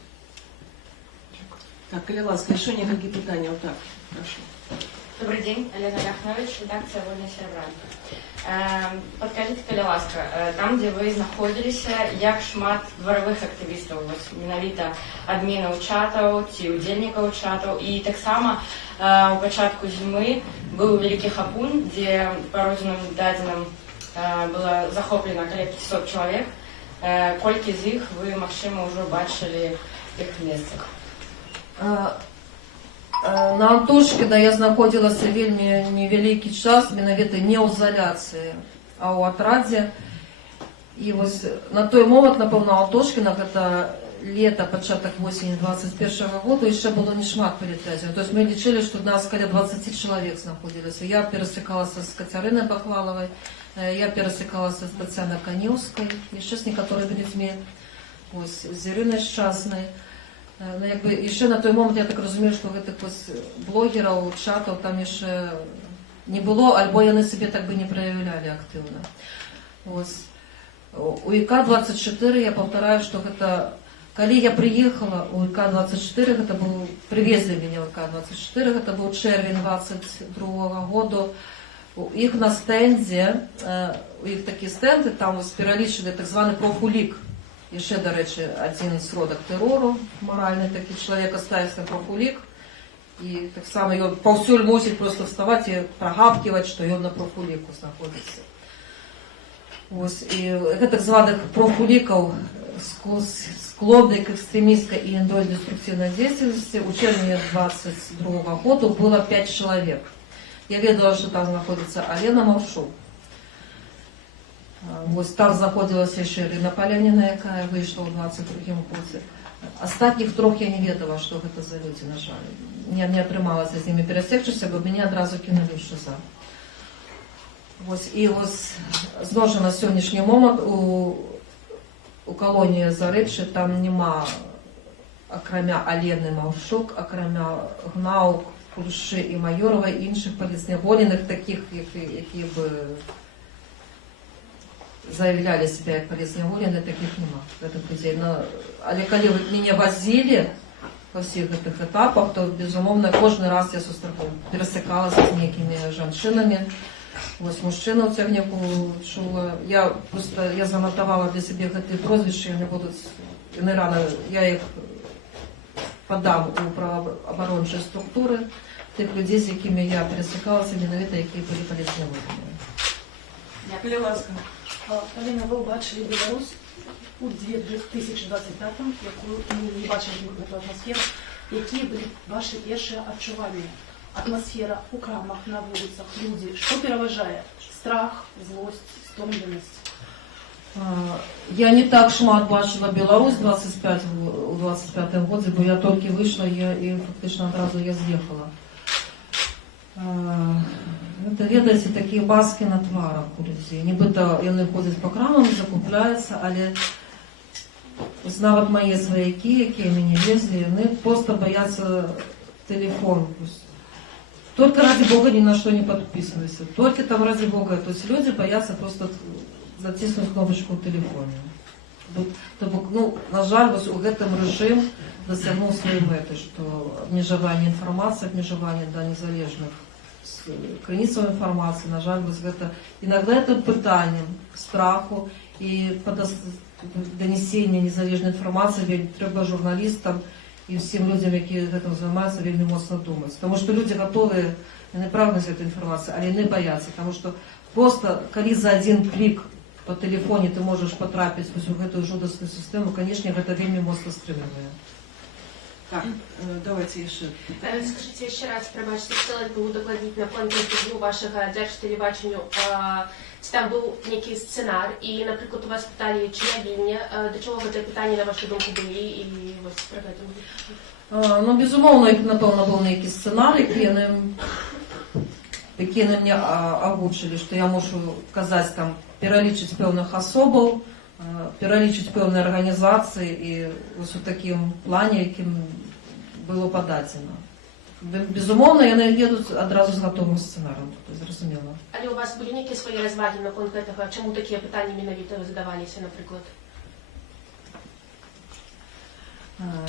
Так, Каліласка, еще некие питания. Вот так, прошу. Добрый день, Олега Ляхнович, редакция «Вольная серебра». Подкажите, Каліласка, там, где вы знаходзіліся, як шмат дваровых актывістаў, менавіта адмінаў чатаў ці удзельнікаў чатаў, і таксама у пачатку зімы быў вялікі хапун, дзе па розным дадзеным было захоплена каля 500 чалавек. Колькі з іх вы, магчыма, ўжо бачылі в іх месцах? На Антошкіна я знаходзілася вельмі невялікі час, менавіта не ў изоляцыі, а ў атрадзе. І вось на той момант, напэўна, Антошкіна, гэта лета, пачатак восені 21-го года, яшчэ было не шмат перетязяў. То есть мы лічылі, што нас каля 20 чалавек знаходзілася. Я перасекалася з Кацярынай Бахвалавай, я перасекалася з Тацянай Канеўскай, яшчэ з некаторымі людзьмі, з Ірынай Шчаснай. Яшчэ на той момант, я так разумею, што гэтых блогераў, чатаў там яшчэ не было, альбо яны сябе так бы не праяўлялі актыўна. У ИК-24 я паўтараю, што гэта, калі я прыехала у ИК-24, гэта быў, прывезлі мяне ў ИК-24, гэта быў чэрвень 22-го году. У іх на стэндзе, у іх такі стэнды, там пералічаны так званы профулік. Яшчэ, дарэчы, адзін сродак тэрору, маральны такі чалавек ставіць на профулік, і таксама ён паўсюль мусіць проста вставаць і прагавківаць, што ён на профуліку знаходзіцца. І гэтых званых профулікаў склоннай к экстремістскай і індывідуальна-деструктыўнай дзейнасці у чэрвені 22-го года было 5 чалавек. Я ведала, што там знаходзіцца Алена Маршук. Там знаходзілася яшчэ Ірына Паляніна, якая выйшла ў 22-м годзе. Астатніх трох я не ведала, што гэта за людзі, на жаль. Не атрымалася з імі перасекчыся, бо мяне адразу кінулі ў ШУЗа. І зноwu на сённяшні момент у калоніі Зарыбчы там нема, акрамя Алены Маўшук, акрамя Гнаук, Кульшы і Майоровай, іншых палізняволеных, такіх, які б заявлялі себя як палізняволены, такіх нема гэтых людзей. Але калі вы мяне вазілі па ўсіх гэтых этапах, то, безумоўна, кожны раз я перасякалася з нейкімі жанчынамі. Мужчына ў цягніку чула. Я занатавала для сябе гэтыя прозвішчы, яны рана, я іх падам у праваабарончыя структуры тых людзей, з якімі я перасякалася, менавіта якія былі палізняволеныя. Калі ласка. Поліна, ви бачили Білорусь у 2025-му, яку ми не бачили гэту атмасферу. Які були ваші перші адчуванні? Атмосфера у крамах, на вулицях, люди. Що переважає? Страх, злость, стомленість? Я не так шмат бачила Беларусь у 25-м годзе, бо я толькі вийшла і фактично одразу я з'їхала. Это, ведаеце, такія маски на тварах у людзей. Нібыта яны ходзяць по крамам, закупляюцца, але нават мае сваякі, якія мяне везлі, яны просто бояцца телефон. Только ради Бога ни на что не подписывайся. Только там ради Бога. То есть люди боятся просто затиснуть кнопочку в телефоне. На жаль, у гэтым рэжым дасягнуў сваёй мэты, што абмежаванне інфармацыі, абмежаванне да незалежных крыніцаў інфармацыі, на жаль, гэта иногда это пытаннем страху і донесення незалежнай інфармацыі трэба журналістам і ўсім людзям, якія гэтым займаюцца, вельмі моцна думаць. Таму што людзі гатовыя, яны прагнуць гэту інфармацыю, але яны баяцца, таму што просто калі за один клік по телефоне ты можаш потрапіць у гэтую жудасную сістэму, канешне, гэта вельмі моцна стрымлівае. Так, давайте еще. Скажите еще раз, пробачьте, хотелось бы удокладить на фоне интервью вашего держтелебаченню. Там был некий сценар, и, например, у вас питали, чи я виння, до чего вы это питание, на вашу думку, были, и вот про это. Ну, безумовно, напевно, був некий сценар, які на мене агучили, що я можу казати, там, перелічити певних особів, перелічити певні організації, і ось у такому плані, яким було податено. Безумовно, яны едут одразу з готовым сценаром, зрозуміло. Але у вас були некие свої розваги на конкурс этого, чому такі питання менавіта задавалися, наприклад?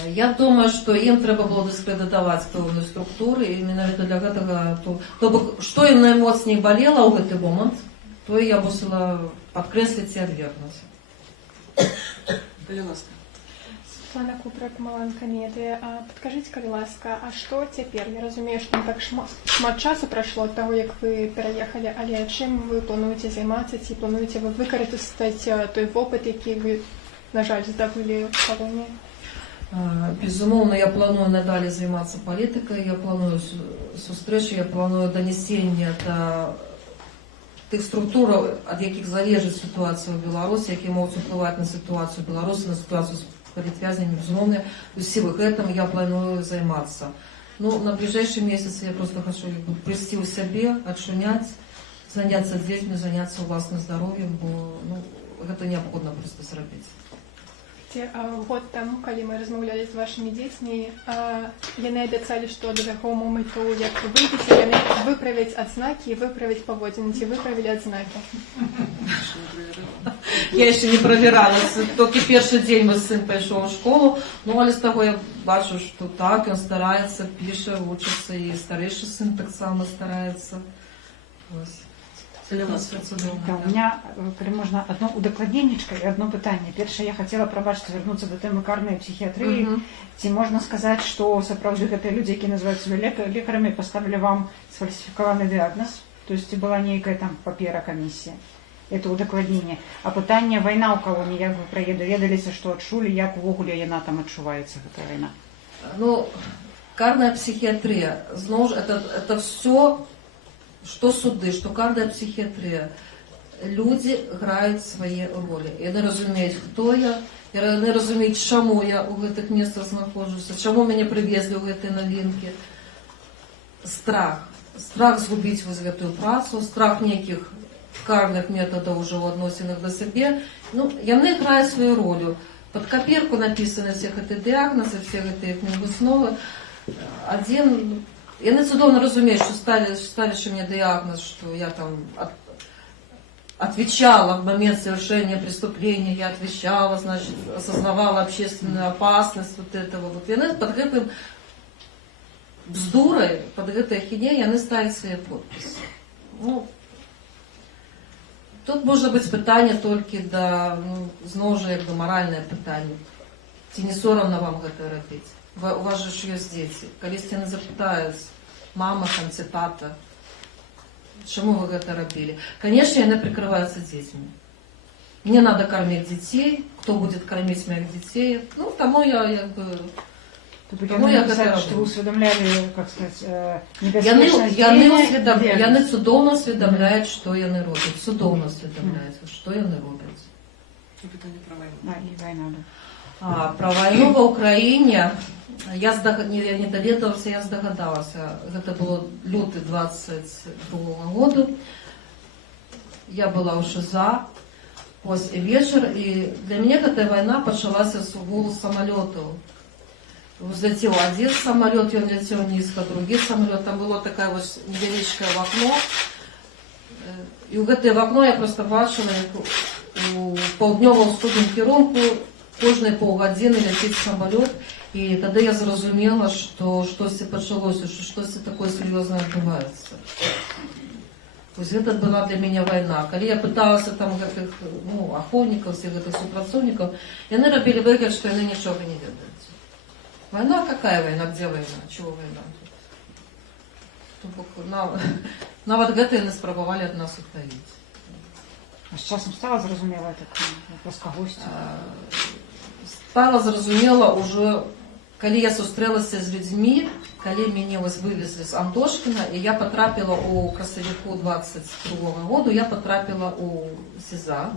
Я думаю, што ім трэба было дыскрэдытаваць пэўную структуру, і менавіта для гэтага, то бок, што ім наймоцней балела ў гэты момант, то я мусила падкрэсліць і адвергнуць. Калі ласка. Светлана Купрак, Маланка Медыя. Падкажыце, калі ласка, а што цяпер? Я разумею, што не так шмат часу прайшло ад таго, як вы пераехалі, але чым вы плануеце займацца, ці плануеце вы выкарыстаць той вопыт, які вы, на жаль, здабылі ў калоніі? Безумоўна, я планую надалей займацца палітыкай, я планую сустрэчы, я планую данесення да тых структураў, ад якіх залежыць сітуацыя ў Беларусі, якія могуць уплываць на сітуацыю Беларусі, на сітуацыю з палітвязнямі, безумоўна, усім гэтым я планую займацца. Ну, на бліжэйшыя месяцы я просто хочу прыйсці ў сябе, адчуняць, заняцца з дзецьмі, заняцца ўласным здароўем, бо гэта неабходна проста зрабіць. Год таму, калі мы размаўлялі з вашымі дзецьмі, яны абяцалі, што да таго моманту, як вы выйдзеце, яны выправяць адзнакі і выправяць паводзіны, ці выправілі адзнакі? Я яшчэ не правярала, толькі першы дзень мой сын пайшоў у школу, ну, але з таго я бачу, што так, ён стараецца, піша, вучыцца, і старэйшы сын таксама стараецца. Да, у меня, калі можна, одно удакладненнічка і одно пытанне. Першае, я хацела, прабачце, вярнуцца да тэмы карнай псіхіятрыі. Ці можна сказаць, што сапраўды гэтыя людзі, якія называюць сябе лекарамі, паставілі вам сфальсіфікаваны дыягназ? То есть была нейкая там папера, камісія? Это удакладненне. А пытанне вайна ў калоніі, як вы даведаліся, што адчулі, як увогуле яна там адчуваецца, гэтая вайна? Ну, карная психиатрия, зноў, это все, что суды, что карная психиатрия. Люди граюць свае ролі. Яны разумеюць, хто я, яны разумеюць, чаму я ў гэтых месцах знаходжуся, чаму мяне прывезлі ў гэтыя навінкі. Страх. Страх згубіць вось гэтую працу, страх нейкіх карных методаў ужо адносінах да сябе, ну, яны граюць сваю ролю. Пад капірку напісаны все гэтыя дыягназы, все гэтыя высновы. Яны цудоўна разумеюць, што ставячы мне дыягноз, што я там отвечала в момент совершения преступления, я отвечала, значит, осознавала общественную опасность вот этого. Вот яны под гэтым бздурай, под гэтай ахінеяй яны ставяць свае подпісы. Ну, тут можа быць пытанне толькі да, ну, зноў жа, як бы маральнае пытанне. Ці не сорамна вам гэта рабіць? У вас же ж ёсць дзеці. Калісьці яны запытаюць, мама, там, ці тата, чаму вы гэта рабілі? Конечно, яны прикрываются детьми. Мне надо кормить детей, кто будет кормить моих детей. Ну, тому я, как бы... Тому я гэта что вы усведомляли, как сказать, яны цудоўна усведомляют, что яны робяць. Цудоўна усведомляют, что яны робяць. Питание про войну. Про войну в Украине я не даведалася, я здагадалася. Гэта было люты 22 года. Я была ў ШИЗА. Ось і вечер, і для мяне гэтая вайна пачалася з гулу самалётаў. Взлетел один самолет, он летел низко, другой самолет. Там было такое вот невеличкое окно. И в это окно я просто бачила, у паўднёва-ўсходнім кірунку кожныя паўгадзіны ляціць самолет. И тогда я зразумела, что штосьці пачалося, что штосьці такое серьезное адбываецца. То есть это была для меня война. Когда я пыталася там гэтых, ну, ахоўнікаў, всех гэтых супрацоўнікаў, яны рабілі выгляд, што яны нічога не ведаюць. Война? Какая война? Где война? Чего война? Нават гэта яны спрабавалі ад нас утаіць. А з часам стала зразумела так плоскагосці? Стала зразумела ўжо, калі я сустрэлася з людзьмі, калі мяне вывезли з Антошкіна, і я потрапіла у красавіку 22 году, я потрапіла у СІЗА.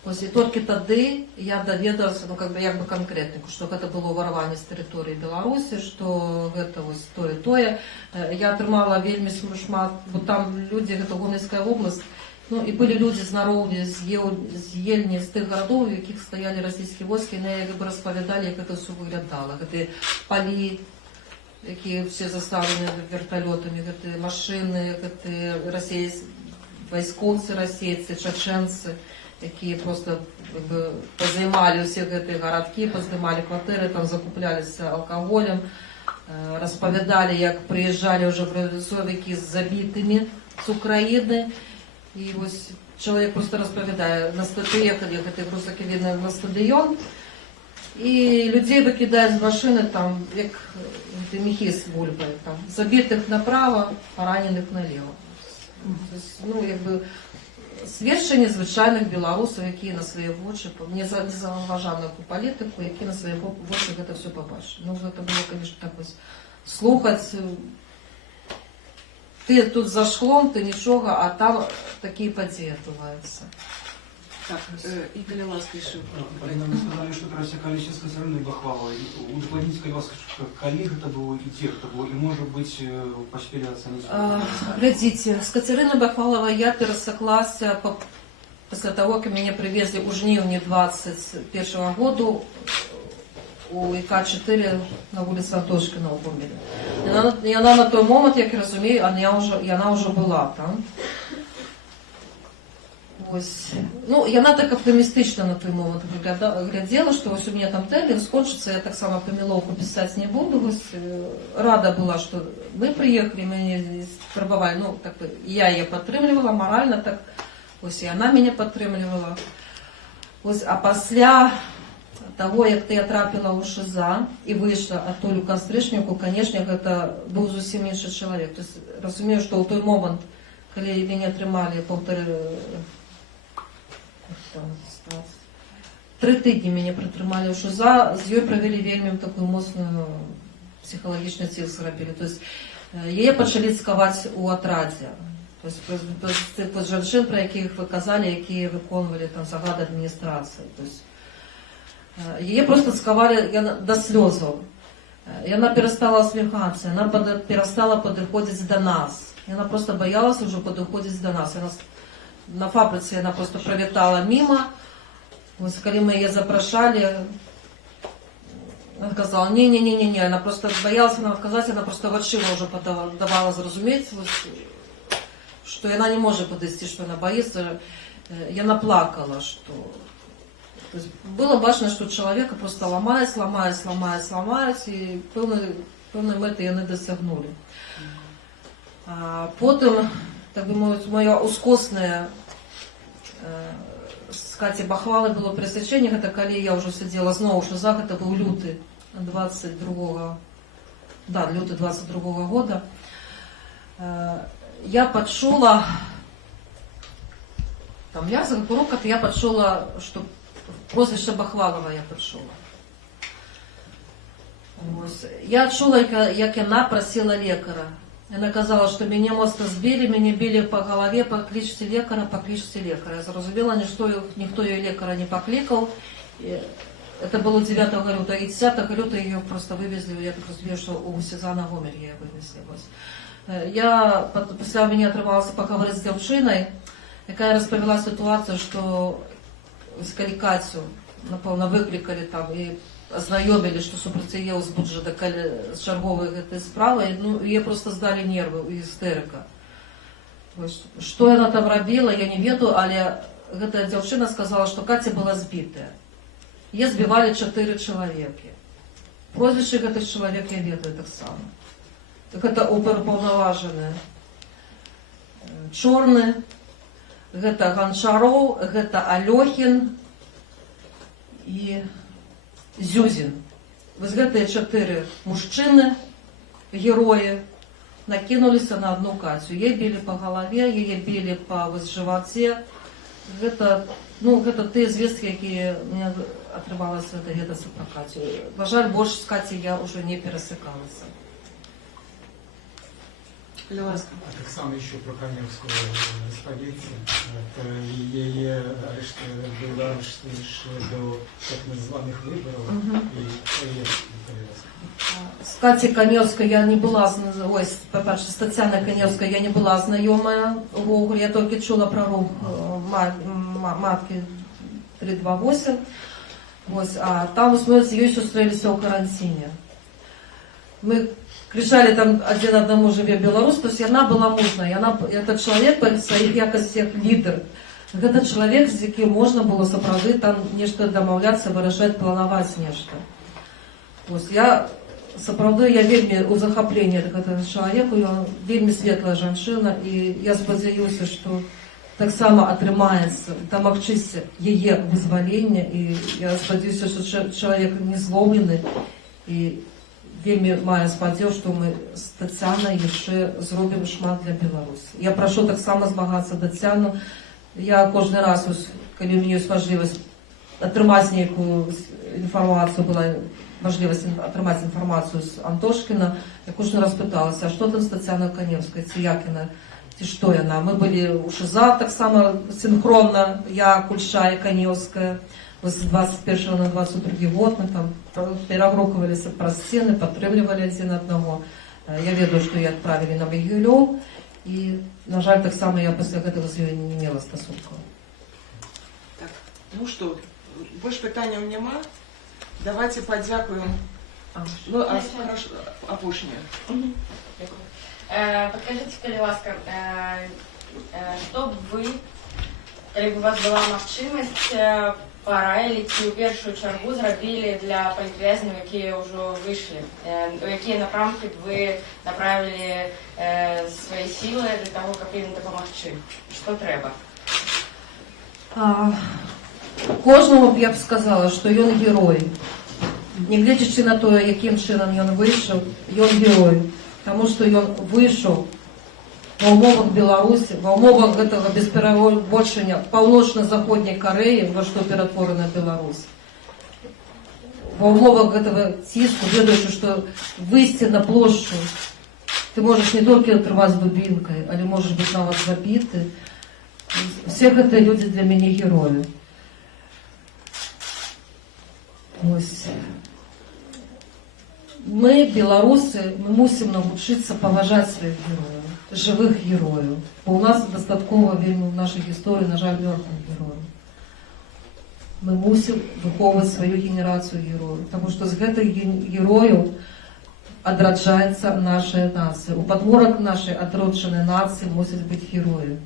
Ось, і толькі тады я даведалася, ну, как бы, як бы конкретнику, што гэта было ўварванне з тэрыторыі Беларусі, што гэта вось тое. Я атрымала вельмі шмат, бо там людзі, гэта Гомельская область, ну, і былі людзі з Нароўні, з Ельні, з тых гарадоў, у якіх стаялі расійскія войскі, яны як бы распавядалі, як гэта ўсё выглядала. Гэтыя палі, якія все заставлены верталётамі, гэтыя машыны, гэтыя вайскоўцы расейцы, чачэнцы, якія просто как бы позаймалі ўсе гэтыя гарадкі, поздымалі кватэры, там закупляліся алкаголем, распавядалі, як прыязджалі ўжо грузовікі з забітымі з Украіны. І вось чалавек просто распавядае, прыехалі гэтыя грузовікі на стадыён, і людзей выкідаюць з машыны, там, як мехі з бульбай, там, забітых направо, параненых налево. Ну, як бы, сведчанні звычайных беларусаў, якія на свае вочы, незаўважаных у палітыку, якія на свае вочы гэта все пабачылі. Ну, гэта было, конечно, так вось слухаць. Ты тут за шклом, ты нічога, а там такія падзеі адбываюцца. Так, и коли ласка еще. Вы сказали, что это количество скацарыны Бахвала. Удакладніце, калі ласка, калі гэта было і дзе гэта было, і, может быть, паспелі ацаніць? Глядзіце, з Кацярыны Бахвалавай я перасаклася пасля того, как мяне прывезлі ў жніўні 21 году у ИК-4 на вуліцы Антошкіна ў Гомелі. Яна на той момент, як я разумею, яна ўжо была там. Ось. Ну, яна так оптимістично на той момент глядела, что ось у меня там термин скончится, я так само помиловку писать не буду. Ось, рада была, что мы приехали, мы спробовали, ну, так бы, я ее подтримливала морально, так, ось, и она меня подтримливала. Ось, а пасля того, як я трапила у ШИЗА и вышла от Толю Кастрышніку, конечно, это был зусім іншы человек. То есть, разумею, что в той момент, когда меня тримали 3 тижні мяне прытрымалі ў ШИЗА, з ёй правялі вельмі такую моцную псіхалагічную ціль зрабілі. То есть яе пачалі цкаваць у атрадзе. То есть жанчын, пра якіх вы казалі, якія выконвалі там загады адміністрацыі. То есть яе просто цкавалі да слёзаў. Яна перастала асміхацца, яна перастала падыходзіць да нас. Яна просто баялася ўжо падыходзіць да нас. на фабрицы она просто пролетала мимо. Вот, когда мы ее запрошали, она сказала, не, она просто боялась нам отказать, она просто вачыма уже давала зразуметь, что она не может подойти, что она боится. И она плакала, что... То есть было бачно, что человека просто ломает, и певної мети вони досягнули. А потім, так би мовити, моя ускосне з Каті Бахвали було пресечення, це коли я вже сиділа знову, що за це був лютий 22-го года. Я почула, там я за урок, я почула, що прозвище Бахвалова я почула. Ось. Я чула, як вона просила лікаря. Вона казала, що мене моцно збили, мене били по голові, покличте лікаря. Я зрозуміла, ніхто її лікаря не покликав. Это было 9 лютого, и 10 лютого ее просто вывезли, я так разумею, что у Сезана Гомер ее вывезли. Я після мене отривалася поговорити з дівчиною, яка розповіла ситуацію, що з калікацію, напевно, викликали там і ознайомили, що супроти її узбуджена з чергової справи, ну, їй просто здали нерви, істерика. Що вона там робила, я не ведаю, але ця дівчина сказала, що Катя була збита. Її збивали 4 чоловіки. Прозвище цих чоловік я ведаю так само. Так це оперуповноважений Чорний, це Гончаров, це Альохін і Зюзін. Ось ці 4 мужчини, герої, накинулися на одну Катю. Її били по голові, її били по животі. Це ті звістки, які мені отривалися від Гетеса про Катю. На жаль, більше з Катю я вже не пересікалася. А так само еще про Каневскую столицу. Її арешт був арешт до так названих виборів і С Катей Каневской я не була, ой, по-перше, з Тетяною Каневською я не була знайома в Огрі, я тільки чула про рух матки 328. Ось, а там мы с ее устроились в карантине. Мы кричали там один одному «Живе Беларусь», то есть она была мужной, этот человек по своих якостях лидер. Это человек, с яким можна було справді там нечто домовлятися, виражати, планувати нечто. Ось, я вельми у захопленні цього чоловіка, я вельми світла жінка, і я сподіваюся, що так само отримається, домогтися її визволення, і я сподіваюся, що чоловік не зломлений, і вельми маю спадзеў, што мы з Тацянай яшчэ зробім шмат для Беларусі. Я прашу таксама змагацца Тацяну. Я кожны раз, калі у мяне ёсць мажлівасць атрымаць нейкую інфармацыю, была мажлівасць атрымаць інфармацыю з Антошкіна, я кожны раз пыталася, а што там з Тацянай Каневскай, ці як яна, ці што яна. Мы былі ў ШИЗА таксама синхронна, я, Кульша і Каневская. С 21 на 22 год мы там перагрукувалися праз сцены, падтрымлівалі адзін аднаго. Я ведаю, што я адправілі на Магілёў, і, на жаль, таксама я пасля гэтага з ёй не мела стасункаў. Так, ну што, больш пытанняў няма. Давайте падзякуем. Ну, апошняе. Подскажите, калі ласка, што б вы, калі б у вас была магчымасць, параілі ці ў першую чаргу зрабілі для палітвязняў, якія ўжо выйшлі, у якія напрамкі б вы направілі свае сілы для таго, каб ім дапамагчы? Што трэба? Кожнаму б я б сказала, што ён герой. Не гледзячы на тое, якім чынам ён выйшаў, ён герой. Таму што ён выйшаў ва ўмовах Беларусі, ва ўмовах гэтага бесперабольшання паўночна-заходняй Карэі, во што ператворана Беларусь. Ва ўмовах гэтага ціску, ведаючы, што выйсці на плошчу, ты можаш не толькі атрымаць дубінкай, але можаш быць нават забіты. Все гэтыя людзі для мяне героі. Ось. мы, белорусы, мы мусим навучыцца паважаць сваіх герояў, жывых герояў. Бо у нас дастаткова вельмі в нашай гісторыі, на жаль, мёртвых герояў. Мы мусим выхоўваць сваю генерацыю герояў, потому што з гэтых герояў адраджаецца наша нацыя. У падмурак нашай адроджанай нацыі мусяць быць героі.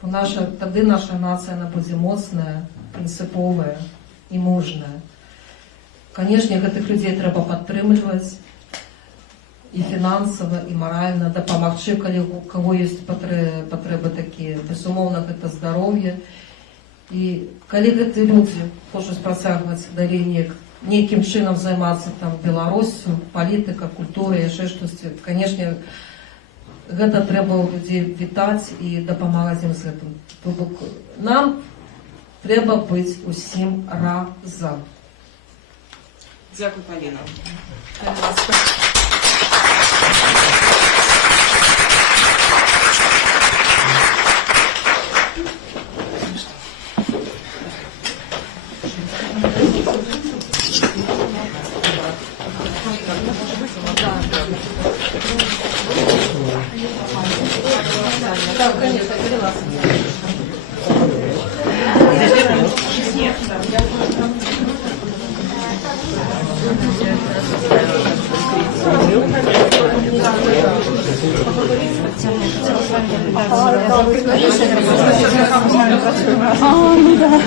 Тады наша нацыя будзе моцная, прынцыповая і мужная. Канешне, гэтых людзей трэба падтрымліваць і фінансава, і маральна, дапамагчы, калі у каго ёсць патрэбы такія. Безумоўна, гэта здароўе. І калі гэтыя людзі хочуць працягваць далей нейкім чынам займацца там Беларуссю, палітыка, культура, яшчэ штосьці, канешне, гэта трэба ў людзей вітаць і дапамагаць ім з гэтым. То бок нам трэба быць усім разам. Дякую, Поліна. Так, конечно, перелаз. А, ну да.